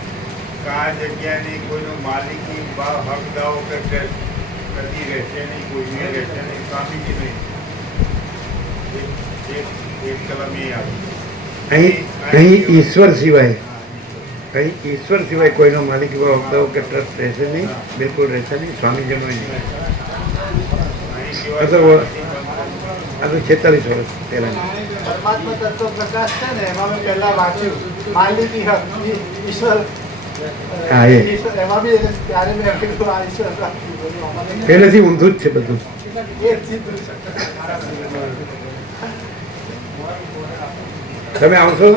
કે આ જગ્યાની કોઈનો માલિકી હક દાવો કે કદી રહેશે નહીં, કોઈને રહેશે નહીં, સ્વામીજી નહીં. એક કલમ એ આવી. અહીં ઈશ્વર સિવાય, અહીં ઈશ્વર સિવાય કોઈનો માલિક એવા હકદાઓ કે ટ્રસ્ટ રહેશે નહીં, બિલકુલ રહેશે નહીં, સ્વામીજીનો નહીં. આ તો 46 વર્ષ પહેલાં. પરમાત્મા તત્વ પ્રકાશ છે ને, એમાં મેં પહેલા વાંચ્યું માલિકી હક ઈશ્વર. હા, એ એમાં બી ત્યારે મેં કીધું આ ઈશ્વર પહેલેથી ઊંધું જ છે બધું. એ જ સીધું છે. તમે આવશો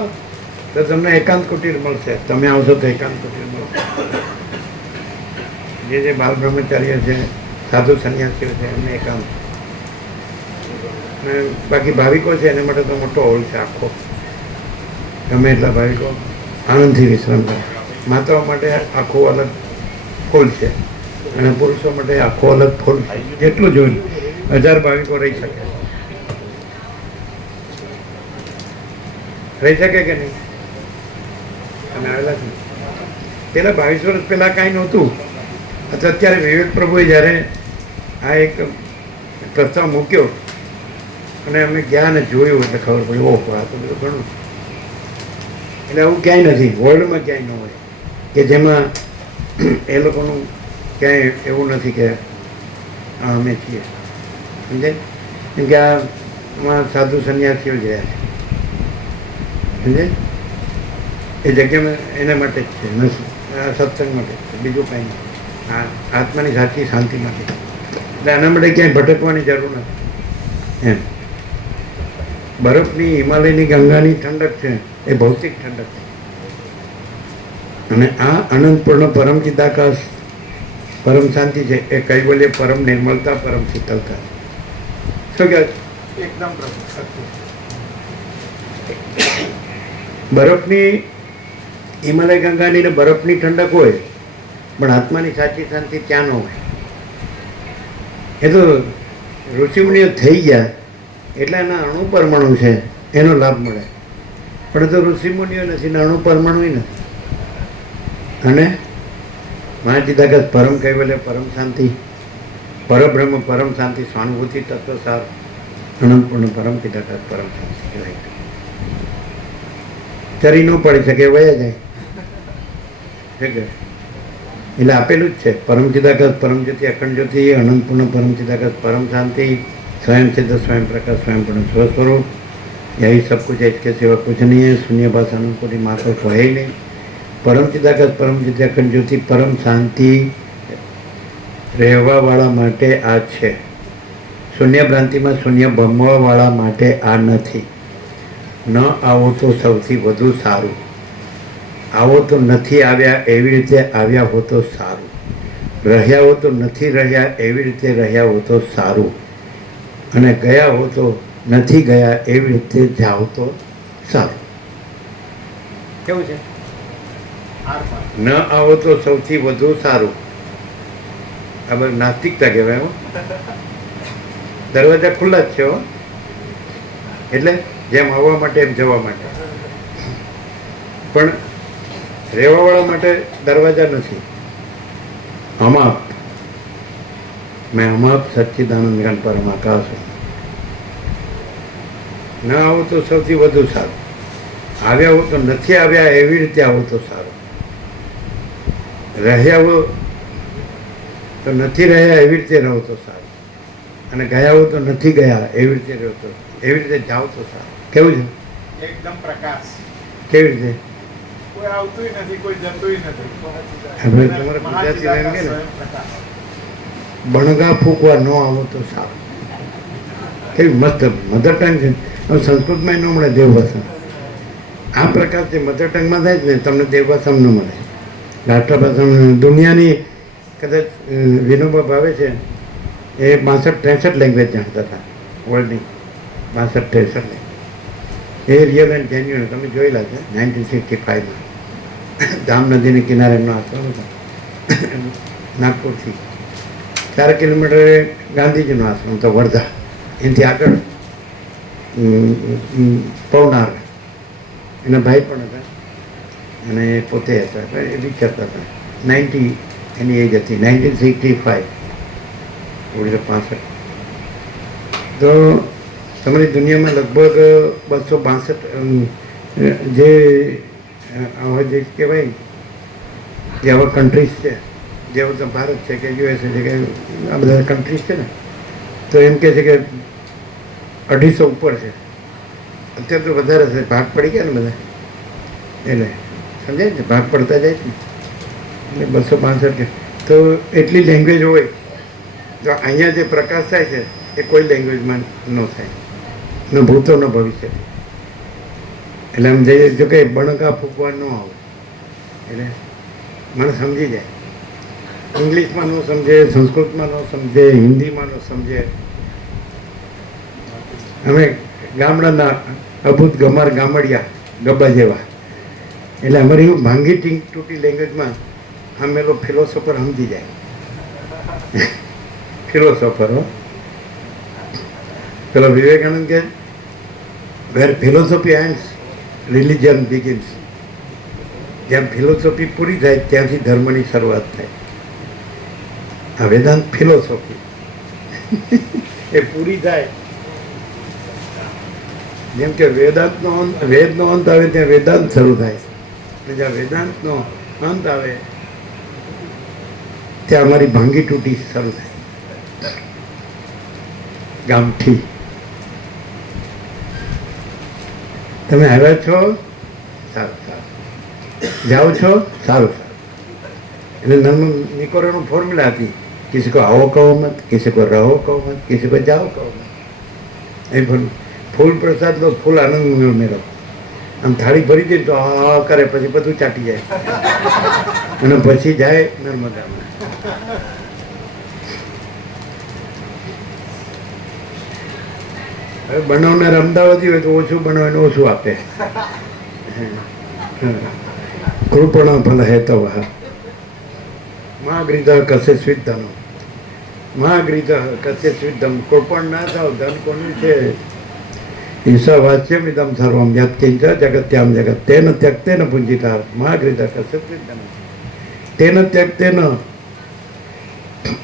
તો તમને એકાંત કુટીર મળશે. તમે આવશો તો એકાંત કુટીર મળશે. જે બાલ બ્રહ્મચાર્ય છે, સાધુ સંન્યાસીઓ છે, એમને એકાંત. અને બાકી ભાવિકો છે એને માટે તો મોટો હોલ છે આખો. ગમે એટલા ભાવિકો આનંદથી વિશ્રામ કરે. માતાઓ માટે આખો અલગ હોલ છે અને પુરુષો માટે આખો અલગ હોલ છે. જેટલું જોયું 1000 ભાવિકો રહી શકે. રહી શકે કે નહીં? તમે આવેલા છો પેલા 22 વર્ષ પહેલાં કાંઈ નહોતું. અત્યારે વિવેક પ્રભુએ જ્યારે આ એક પ્રસ્તાવ મૂક્યો અને અમે ગયા ને જોયું એટલે ખબર પડી, ઓહો આ તો બધું ઘણું. એટલે આવું ક્યાંય નથી, વર્લ્ડમાં ક્યાંય ન હોય કે જેમાં એ લોકોનું ક્યાંય એવું નથી કે અમે છીએ, સમજાય? કેમ કે આમાં સાધુ સંન્યાસીઓ જ રહ્યા છે, સમજાય? એ જગ્યામાં એના માટે જ છે, આ સત્સંગ માટે જ છે, બીજું કાંઈ નહીં. આ આત્માની સાચી શાંતિ માટે. એટલે આના માટે ક્યાંય ભટકવાની જરૂર નથી એમ. બરફની હિમાલયની ગંગાની ઠંડક છે એ ભૌતિક ઠંડક છે, અને આ અનંતપૂર્ણ પરમ ચિદાકાશ પરમ શાંતિ છે એ કૈવલ્ય પરમ નિર્મળતા પરમ શીતલતા. શું કહે? એકદમ સત્ય. બરફની હિમાલય ગંગાની ને બરફની ઠંડક હોય, પણ આત્માની સાચી શાંતિ ત્યાં ન હોય. એ તો ઋષિમુનિઓ થઈ ગયા એટલે એના અણુ પરમાણુ છે એનો લાભ મળે, પણ તો ઋષિમુનિઓ નથી ને અણુ પરમાણુ નથી. અને મહાચિદાકાશ પરમ કૈવલ્ય પરમ શાંતિ, પરબ્રહ્મ પરમ શાંતિ, સ્વાનુભૂતિ તત્વસાર અનંતપૂર્ણ પરમ ચિદાકાશ પરમ શાંતિ કહેવાય. ચરી ન પડી શકે, વયા જાય. એટલે આપેલું જ છે પરમ ચિદાકાશ પરમ જ્યોતિ અખંડ જ્યોતિ અનંતપૂર્ણ પરમ ચિદાકાશ પરમ શાંતિ સ્વયં સિદ્ધ સ્વયં પ્રકાશ સ્વયં પૂર્ણ સ્વસ્વરૂપ यही सब कुछ है, इसके सिवा कुछ नहीं है। शून्य भाषाનું કોઈ માત્ર હોય નહીં। પરમ ચિદાકાશ પરમ વિદ્યાખંડ જ્યોતિ પરમ શાંતિ રહેવાવાળા માટે આ છે। શૂન્ય ભ્રાંતિમાં શૂન્ય ભમવાવાળા માટે આ નથી। ન આવો તો સૌથી વધુ સારું, આવો તો નથી આવ્યા એવી રીતે આવ્યા હો તો સારું, રહ્યા હો તો નથી રહ્યા એવી રીતે રહ્યા હો તો સારું, અને ગયા હો તો નથી ગયા એવી રીતે જાઓ તો સારું। કેવું છે? ન આવો તો સૌથી વધુ સારું। આ બધું નાસ્તિકતા કહેવાય હો। દરવાજા ખુલ્લા જ છે હો, એટલે જેમ આવવા માટે એમ જવા માટે, પણ રહેવાવાળા માટે દરવાજા નથી। અમાપ મેં અમાપ સચ્ચિદાનંદ જ્ઞાન પરમ આકાશ છું। ન આવો તો સૌથી વધુ સારું, આવ્યા હો તો નથી આવ્યા એવી રીતે આવો તો સારું, રહ્યા હો તો નથી રહ્યા એવી રીતે રહો તો સારું, અને ગયા હો તો નથી ગયા એવી રીતે રહો તો, એવી રીતે જાઓ તો સારું। કેવું છે? એકદમ પ્રકાશ, કેવી રીતે? કોઈ આવતુંય નથી, કોઈ જતુંય નથી। હવે તમારે ગુજરાતી એમ કે ને, બણગા ફૂંકવા ન આવો તો સારું। કેવી મસ્ત મધર ટંગ છે। હવે સંસ્કૃતમાં ન મળે દેવભાષા, આ પ્રકાર જે મધર ટંગમાં થાય છે ને, તમને દેવભાષામાં ન મળે। રાષ્ટ્રભાષામાં દુનિયાની કદાચ વિનોબા ભાવે છે એ 62-63 લેંગ્વેજ જાણતા હતા વર્લ્ડની, 62-63 એ રિયલ એન્ડ જેન્યુઅન તમે જોયેલા છે। 1965માં ધામ નદીની કિનારે એમનો આશ્રમ હતો, નાગપુરથી 4 કિલોમીટર ગાંધીજીનો આશ્રમ હતો વર્ધા, એનાથી આગળ પવનાર એના ભાઈ પણ હતા અને પોતે હતા, એ વિચારતા હતા। 90 એની એજ હતી, 1965, 1965। તો તમારી દુનિયામાં લગભગ 262 જે આવા જે કહેવાય જે આવા કન્ટ્રીઝ છે, જેવો તો ભારત છે કે યુએસએ છે કે આ બધા કન્ટ્રીઝ છે ને, તો એમ કહે છે કે 250 ઉપર છે। અત્યારે તો વધારે છે, ભાગ પડી ગયા ને બધા, એટલે સમજાય ને, ભાગ પડતા જાય છે એટલે 265 તો એટલી લેંગ્વેજ હોય તો અહીંયા જે પ્રકાશ થાય છે એ કોઈ લેંગ્વેજમાં ન થાય, ન ભૂતો ન ભવિષ્ય। એટલે આમ જઈએ જો કે બણકા ફૂંકવા ન આવે એટલે મને સમજી જાય, ઇંગ્લિશમાં ન સમજે, સંસ્કૃતમાં ન સમજે, હિન્દીમાં ન સમજે। અમે ગામડાના અભૂત ગમાર ગામડિયા ગબ્બા જેવા, એટલે અમારી ભાંગી તૂટી લેંગ્વેજમાં અમે લોકો ફિલોસોફર સમજી જાય। ફિલોસોફર હો, પેલો વિવેકાનંદ કહે વેર ફિલોસોફી એન્ડ્સ રિલિજન બિગિન્સ, જેમ ફિલોસોફી પૂરી થાય ત્યાંથી ધર્મની શરૂઆત થાય। આ વેદાંત ફિલોસોફી એ પૂરી થાય, જેમ કે વેદાંતનો અંત, વેદનો અંત આવે ત્યાં વેદાંત શરૂ થાય, અને જ્યાં વેદાંતનો અંત આવે ત્યાં અમારી ભાંગી તૂટી શરૂ થાય। ગામઠી તમે આવ્યા છો સારું સારું, જાઓ છો સારું સારું, એટલે નાનું નિકોરાનું ફોર્મ્યુલા હતી, કિસી કો આવો કહો મત, કિસી કો રહો કહો મત, કિસી કો જાઓ કહો મત। એ ફૂલ પ્રસાદ લો, ફૂલ આનંદ મેળવો। આમ થાળી ભરી દે તો આ કરે, પછી બધું ચાટી જાય અને પછી જાય નર્મદામાં। હવે બનાવનાર અમદાવાદી હોય તો ઓછું બનાવે ઓછું આપે। કૃપણા ફલ હેતવ મહાગ્રીધ કશે સ્વિધનો, મહાગ્રીધ કશે સ્વિધમ, કૃપણ ના થાવ, ધન કોનું છે? ઈશા વાચ્યમ ઇદમ સર્વમ યત્ કિંચ જગત્યામ જગત તેન ત્યક્તેન પુંજિતા, મહાગ્રીધ કશે સ્વિધમ, તેન ત્યક્તેન।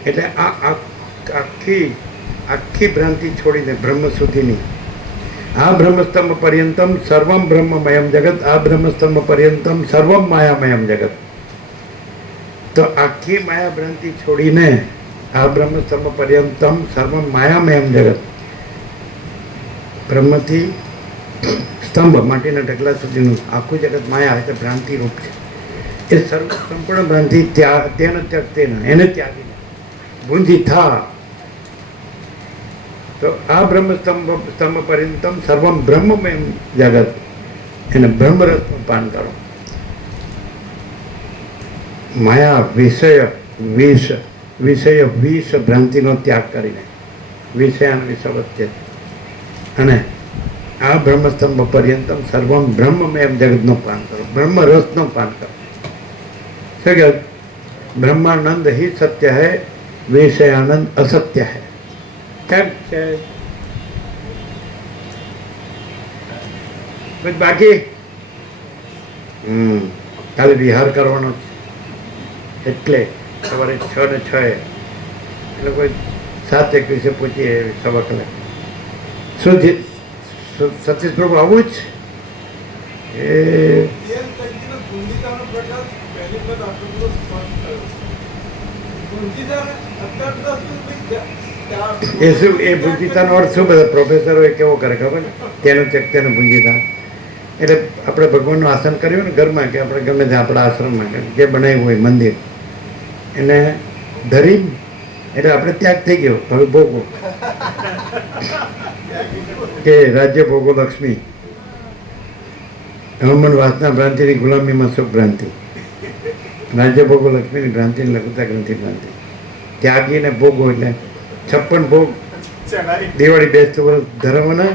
એટલે આ આખી ભ્રાંતિ છોડીને બ્રહ્મ સુધીની, આ બ્રહ્મસ્તંભ પર્યંતમ સર્વમ બ્રહ્મમયમ જગત, આ બ્રહ્મસ્તંભ પર્યંતમ સર્વમ માયામયમ જગત। તો આખી માયા ભ્રાંતિ છોડીને આ બ્રહ્મસ્તંભ પર્યંતમ સર્વમ માયામયમ જગત, બ્રહ્મથી સ્તંભ માટીના ઢગલા સુધીનું આખું જગત માયા એટલે ભ્રાંતિ રૂપ છે. એ સર્વ સંપૂર્ણ ભ્રાંતિ તેને ત્યક્તેન એને ત્યાગીને ભૂંજી થા. તો આ બ્રહ્મ સ્તંભ પર્યંતમ સર્વમ બ્રહ્મમય જગત એને બ્રહ્મરસનું પાન કરો. માયા વિષય વિષ ભ્રાંતિનો ત્યાગ કરીને વિષયાન વિષ વચ્ચે અને આ બ્રહ્મસ્તંભ પર્યંતમ સર્વમ બ્રહ્મમય જગતનું પાન કરો, બ્રહ્મરસનું પાન કરો. શું કહે? બ્રહ્માનંદ હિ સત્ય હૈ, વિષયાનંદ અસત્ય હૈ. કેમ છે? બસ બાકી કાલે વિહાર કરવાનો છે એટલે સવારે 6 ને 6 એટલે કોઈ 7:21 પહોંચીએ 1:15 કલાક. શું સતીશ પ્રભુ આવું જ એ શું એ ભૂંજીતાનો અર્થ શું? બધા પ્રોફેસરો એ કેવો કરે ખબર? તેનું ચેક તેનું ભૂંજીતા. એટલે આપણે ભગવાનનું આસન કર્યું ને ઘરમાં કે આપણે ગમે ત્યાં આપણા આશ્રમમાં જે બનાવ્યું હોય મંદિર એને ધરી એટલે આપણે ત્યાગ થઈ ગયો. હવે ભોગવો કે રાજ્ય ભોગો લક્ષ્મી, હવામાન વાસના ભ્રાંતિની ગુલામીમાં સુખ ભ્રાંતિ, રાજ્ય ભોગો લક્ષ્મીની ભ્રાંતિની લઘુતા ગ્રંથિ ભ્રાંતિ. ત્યાગીને ભોગો એટલે 56 ભોગ. દિવાળી બેસતું વર્ષ ધર્મના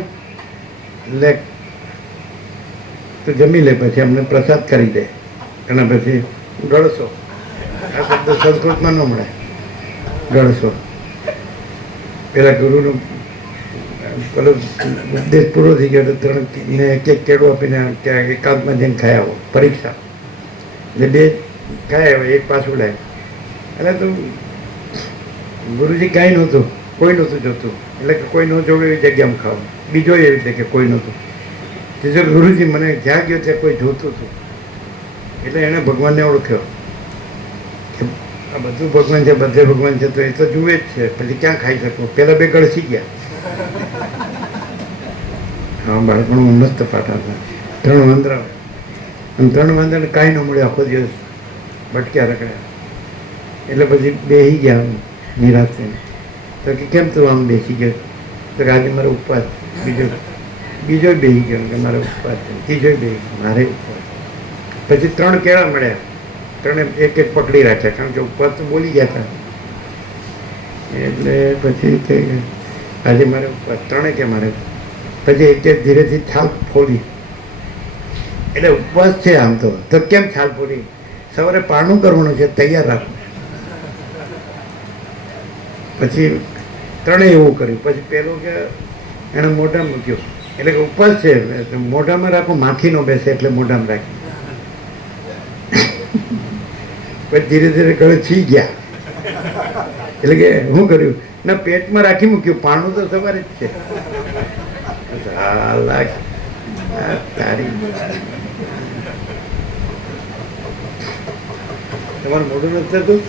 એટલે તું જમી લે પછી અમને પ્રસાદ કરી દે અને પછી ગળશો. આ શબ્દ સંસ્કૃતમાં ન મળે. ગળશો પેલા ગુરુનું પેલો ઉપદેશ પૂરો થઈ ગયો તો 3 ને 1 કેળું આપીને ત્યાં એકાંતમાં જઈને ખાયા આવો પરીક્ષા. એટલે 2 ખાયા આવે, 1 પાછું લાય. એટલે તું ગુરુજી કાંઈ નહોતું, કોઈ નહોતું જોતું એટલે કે કોઈ ન જોવે એવી જગ્યામાં ખાવ. બીજો એવી રીતે કે કોઈ નહોતું. જો ગુરુજી મને જ્યાં ગયો ત્યાં કોઈ જોતું હતું એટલે એણે ભગવાનને ઓળખ્યો કે આ બધું ભગવાન છે, બધે ભગવાન છે, તો એ તો જુએ જ છે, પછી ક્યાં ખાઈ શકું? પેલા 2 ગળસી ગયા. હા, બાળપણમાં મસ્ત પાઠ હતા. 3 વાંદરા અને 3 વાંદરાને કાંઈ ન મળ્યું, આખો દિવસ ભટક્યા રખડ્યા. એટલે પછી બેસી ગયા નિરાશ થઈને. તો કે કેમ તું આમ બેસી ગયો? તો કે આજે મારો ઉપવાસ. બીજો બેસી ગયો કે મારે ઉપવાસ છે. ત્રીજો બેસી ગયો મારે ઉપવાસ. પછી 3 કેળા મળ્યા, 3 એક પકડી રાખ્યા કારણ કે ઉપવાસ તો બોલી ગયા હતા. એટલે પછી કે આજે મારે ઉપવાસ. 3 કે મારે પછી એક ધીરેથી છાલ ફોડી. એટલે ઉપવાસ છે આમ તો કેમ છાલ ફોડી? સવારે પારણું કરવાનું છે, તૈયાર રાખવું. પછી 3 એવું કર્યું. પછી પેલું કે એણે મોઢામાં મૂક્યું એટલે કે ઉપવાસ છે, મોઢામાં રાખો, માખી નો બેસે એટલે મોઢામાં રાખી. પછી ધીરે ધીરે ગળેછી ગયા એટલે કે શું કર્યું ના પેટમાં રાખી મૂક્યું. પાણું તો સવારે જ છે. તારી તમારું મોઢું નથી થતું?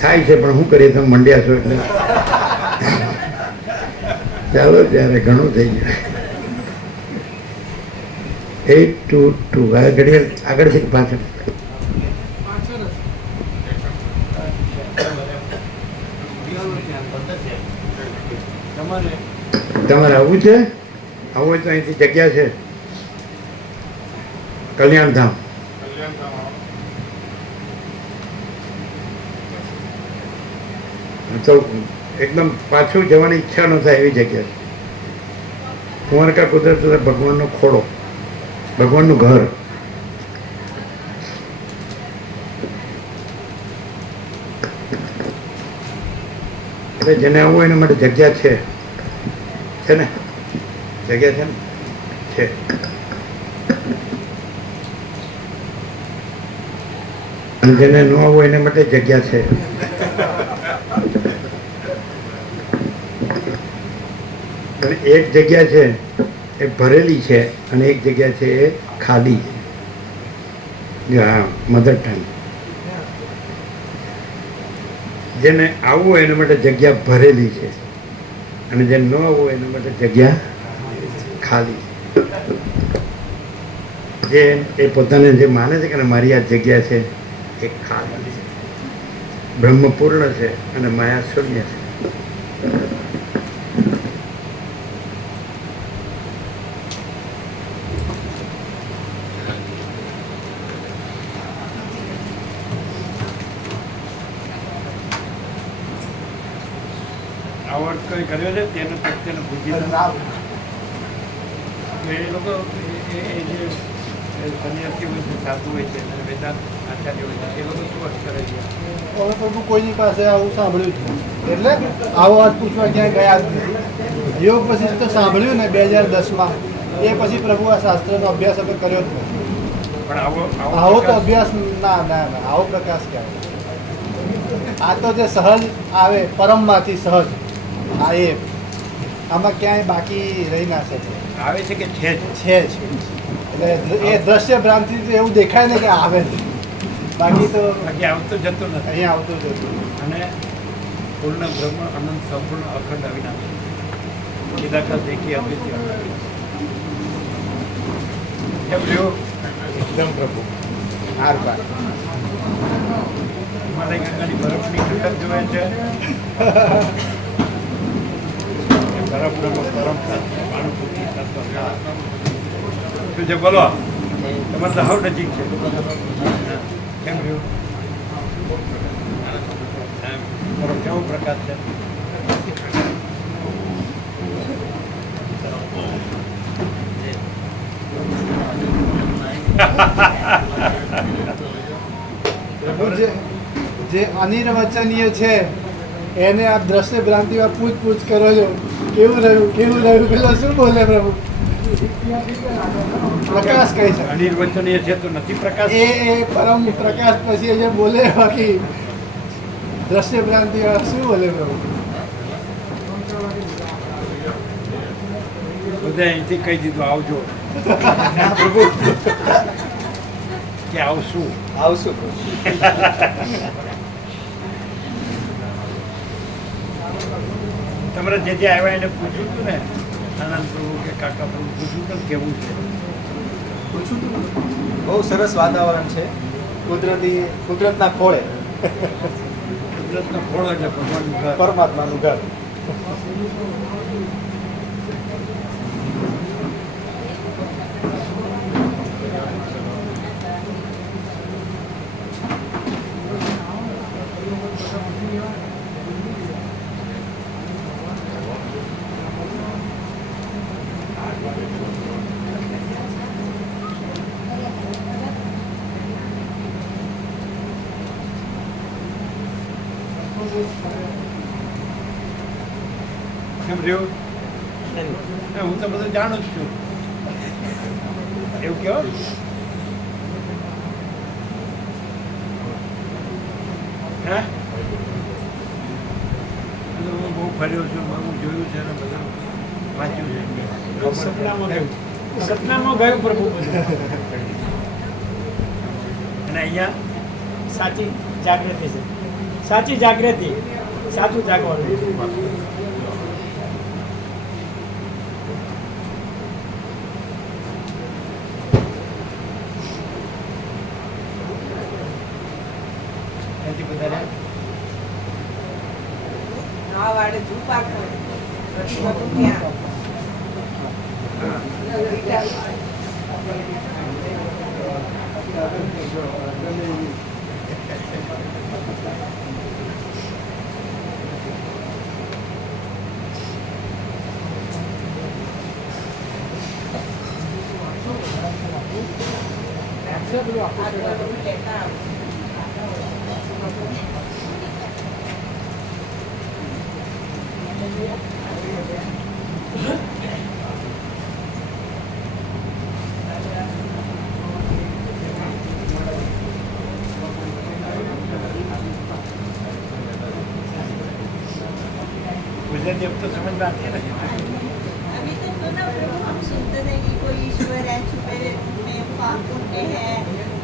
થાય છે પણ શું કરીએ, તમે મંડ્યા છો એટલે. ચાલો ત્યારે ઘણું થઈ ગયું. 8:22 આ ઘડિયાળ આગળથી પાછળ. તમારે આવવું છે? આવું હોય તો અહીંથી જગ્યા છે. કલ્યાણધામ. તો એકદમ પાછું જવાની ઈચ્છા ન થાય એવી જગ્યા છે. કુંવારકા કુદરત ભગવાનનો ખોળો, ભગવાનનું ઘર. એટલે જેને આવવું હોય એના માટે જગ્યા છે ને? જગ્યા છે ને? છે. અને જેને ન આવવું હોય એના માટે જગ્યા છે. પણ એક જગ્યા છે એ ભરેલી છે અને એક જગ્યા છે એ ખાલી છે. હા, મધર ટંગ. જેને આવવું હોય એના માટે જગ્યા ભરેલી છે અને જેને ન આવવું હોય એના માટે જગ્યા ખાલી જે એ પોતાને જે માને છે કે મારી આ જગ્યા છે એ ખાલી છે. બ્રહ્મ પૂર્ણ છે અને માયા શૂન્ય છે. આવડ કઈ કર્યો છે તેનો પ્રત્યેનો બુદ્ધિ એ લોકો એ જે સંન્યાસી હોય છે, સાધુ હોય છે અને વેદાંત આચાર્ય હોય છે એ લોકો શું અર્થ કરે છે? હવે પ્રભુ કોઈની પાસે આવું સાંભળ્યું જ નહીં. એટલે આવો અર્થ પૂછવા ક્યાંય ગયા જ નથી. યોગ પછી તો સાંભળ્યું ને 2010માં, એ પછી પ્રભુ આ શાસ્ત્રનો અભ્યાસ અમે કર્યો જ નથી. પણ આવો તો પ્રકાશ- અભ્યાસ ના ના ના આવો પ્રકાશ ક્યાં? આ તો જે સહજ આવે પરમમાંથી સહજ, આ એ આમાં ક્યાંય બાકી રહી ના શકે. આવે છે કે છે જ? છે જ. એટલે એ દ્રશ્ય ભ્રાંતિ તો એવું દેખાય ને કે આવે છે. બાકી તો બાકી આવતું જતું નથી. અહીંયા આવતું જ હતું. અને પૂર્ણ બ્રહ્મ અનંત સંપૂર્ણ અખંડ અવિનાશી ચિદાકાશ દેખી અદ્વિતીય કેમ રહ્યું? એકદમ પ્રભુ હાર પાર. હિમાલય ગંગાની બરફની ઠંડક જોવે છે બરફ બ્રહ્મ પરમ તત્વ અનુભૂતિ તત્વ શું છે બોલો? તમારે તો હાવ નજીક છે. કેમ રહ્યું? તમારો કેવો પ્રકાશ છે? પ્રભુ જે અનિર્વચનીય છે એને આપ દ્રશ્ય ભ્રાંતિમાં પૂછ કરો છો. કેવું રહ્યું પેલો શું બોલે પ્રભુ? પ્રકાશ કહી શકે. અનિર્વચનીય છે તો નથી પ્રકાશ? એ પરમ પ્રકાશ પછી જે બોલે બાકી દ્રશ્ય ભ્રાંતિ વાળા શું બોલે પ્રભુ? બધા અહીંથી કહી દીધું આવજો પ્રભુ કે આવશું. આવશું. તમારે જે જે આવ્યા એને પૂછ્યું હતું ને આનંદ પ્રભુ કે કાકા પ્રભુ પૂછ્યું હતું ને કેવું છે? બહુ સરસ વાતાવરણ છે, કુદરતના ખોળે કુદરતનો ફળ એટલે ભગવાનનું ઘર. પરમાત્માનું ઘર. કેમ રહ્યું? હું તો બધું જાણું જ છું. એવું કહો? હે? હું બહુ ફર્યો છું, બહુ જોયું છે અને બધું વાંચ્યું છે. સપનામાં ગયું પ્રભુ અને અહીંયા સાચી જાગૃતિ છે. સાચી જાગૃતિ, સાચું જાગવાનું. અહીંથી બધા આ વાડે ઝૂપા કરે પછી બધું ત્યાં આ બધું લેતા આવો. ગુજરાતી अब तो समझ में आती है ना. अभी तक तो ना प्रभु हम सुनते थे कि कोई ईश्वर है, छुपे में पाप पुण्य है,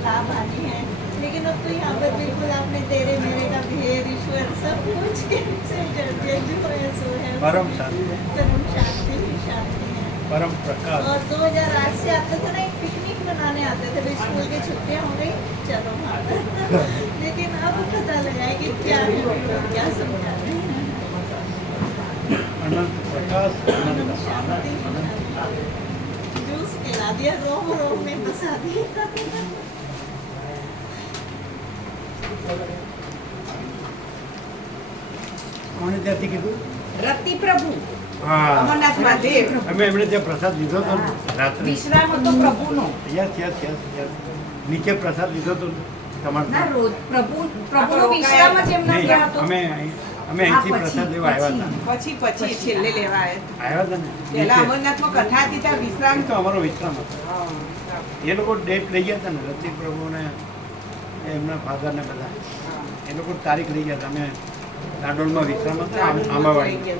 लाभ हानि है, लेकिन अब तो यहाँ पर बिल्कुल आपने तेरे मेरे का भेद ईश्वर सब कुछ कैसे कर दिया, जो है सो है. परम शांति. परम शांति ही शांति है. परम प्रकाश। और 2008 से आते थे ना, एक पिकनिक मनाने आते थे, भाई स्कूल की छुट्टियां हो गई, चलो वहाँ पर। लेकिन अब पता लगा है कि क्या है, क्या समझा रहे हैं। अनंत प्रकाश, अनंत शांति, जूस पिला दिया, रोम रोम में बसा दिया। કોણે ત્યાંથી કીધું? રતિ પ્રભુ હા, અમરનાથ મહાદેવ અમે એમણે ત્યાં પ્રસાદ લીધો હતો ને રાત્રે. વિશ્રામ હતો પ્રભુનો યસ. નીચે પ્રસાદ લીધો હતો ને તમારે ના ત્યાં. રોજ પ્રભુનો વિશ્રામ જ એમના નહીં, ત્યાં હતો અમે અહીંથી પ્રસાદ લેવા આવ્યા હતા. પછી છેલ્લે લેવા આવ્યા આવ્યા હતા ને પેલા નીચે. અમરનાથમાં કથા હતી ત્યાં વિશ્રામ તો અમારો વિશ્રામ હતો. એ લોકો ડેટ લઈ ગયા હતા ને, રતિ પ્રભુને એમના ફાધરને બધા એ લોકો તારીખ લઈ ગયા હતા. અમે નાડોલમાં વિશ્રામ હતા આંબાવાડી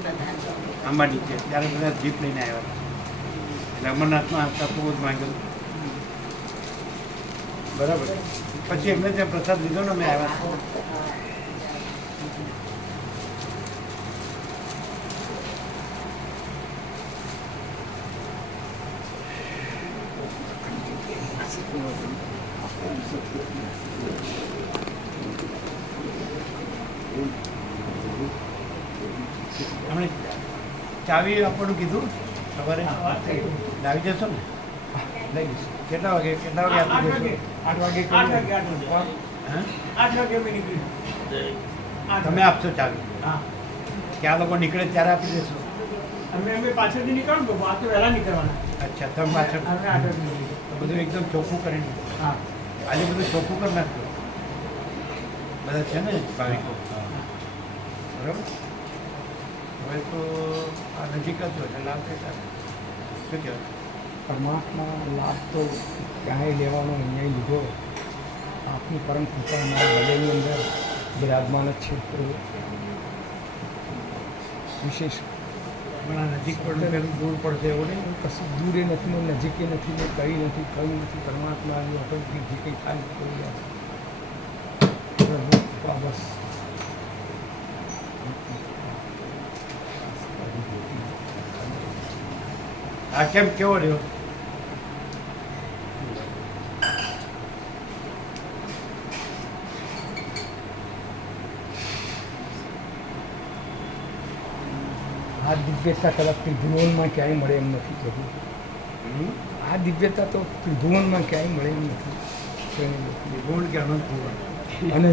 આંબા નીચે, ત્યારે બધા જીપ લઈને આવ્યા હતા. એટલે અમરનાથમાં તપો જ માંગ્યો બરાબર. પછી એમને ત્યાં પ્રસાદ લીધો ને અમે આવ્યા હતા. હમણાં ચાવી આપવાનું કીધું સવારે લાવી જશો ને? લઈ જશો. કેટલા વાગે આપી દેશો? 8 વાગે હા? 8 વાગે મેં નીકળી. તમે આપશો ચાવી? હા, કે આ લોકો નીકળે ત્યારે આપી દેશો? અમે પાછળથી નીકળવું, તો આ તો વહેલા નીકળવાના. અચ્છા, તમે પાછળ અમે 8 વાગે નીકળીએ. તો બધું એકદમ ચોખ્ખું કરીને હા, આજે બધું ચોખ્ખું કરી નાખજો. બધા છે ને ભાવિકો? બરાબર. હવે તો આ નજીક જ હોય એટલે લાભ થતા. શું કહેવાય? પરમાત્મા લાભ તો ક્યાંય લેવાનો અહીંયા લીધો. આપની પરમ કૃપા મારા હૃદયની અંદર બિરાજમાન જ છે. તો વિશેષ પણ આ નજીક પડે પેલું દૂર પડશે એવું નહીં? કશું દૂરે નથી ને નજીકે નથી ને કંઈ નથી. પરમાત્માની અટકથી જે કંઈ થાય કોઈ પ્રભુ કૃપા બસ. આ કેમ કેવો રહ્યો? આ દિવ્યતા કદાચ ત્રિભુવનમાં ક્યાંય મળે એમ નથી પ્રભુ. આ દિવ્યતા તો ત્રિભુવનમાં ક્યાંય મળે એમ નથી. ત્રિભુવન કે અનંત ભુવન? અને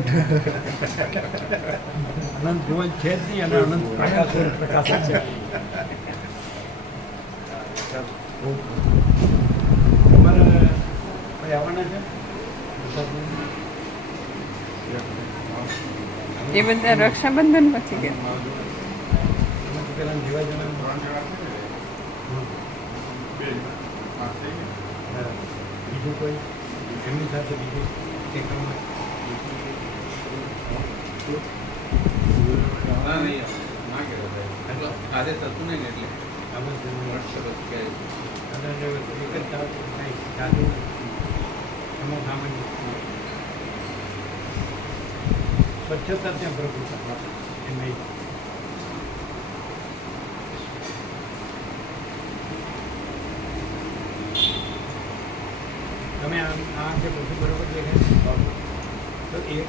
અનંત ભુવન છે જ નહીં અને અનંત પ્રકાશ પ્રકાશ છે. તમારે કોઈ આવવાના છે? એ બધા રક્ષાબંધન પછી ગયા. એમાંથી પેલા જેવા જણા બીજું કોઈ એમની સાથે બીજું એક આજે થતું નહીં એટલે સ્વચ્છતા ત્યાં પ્રભુ એમ નહીં. તમે આ જે બધું બરોબર દેખાય તો એક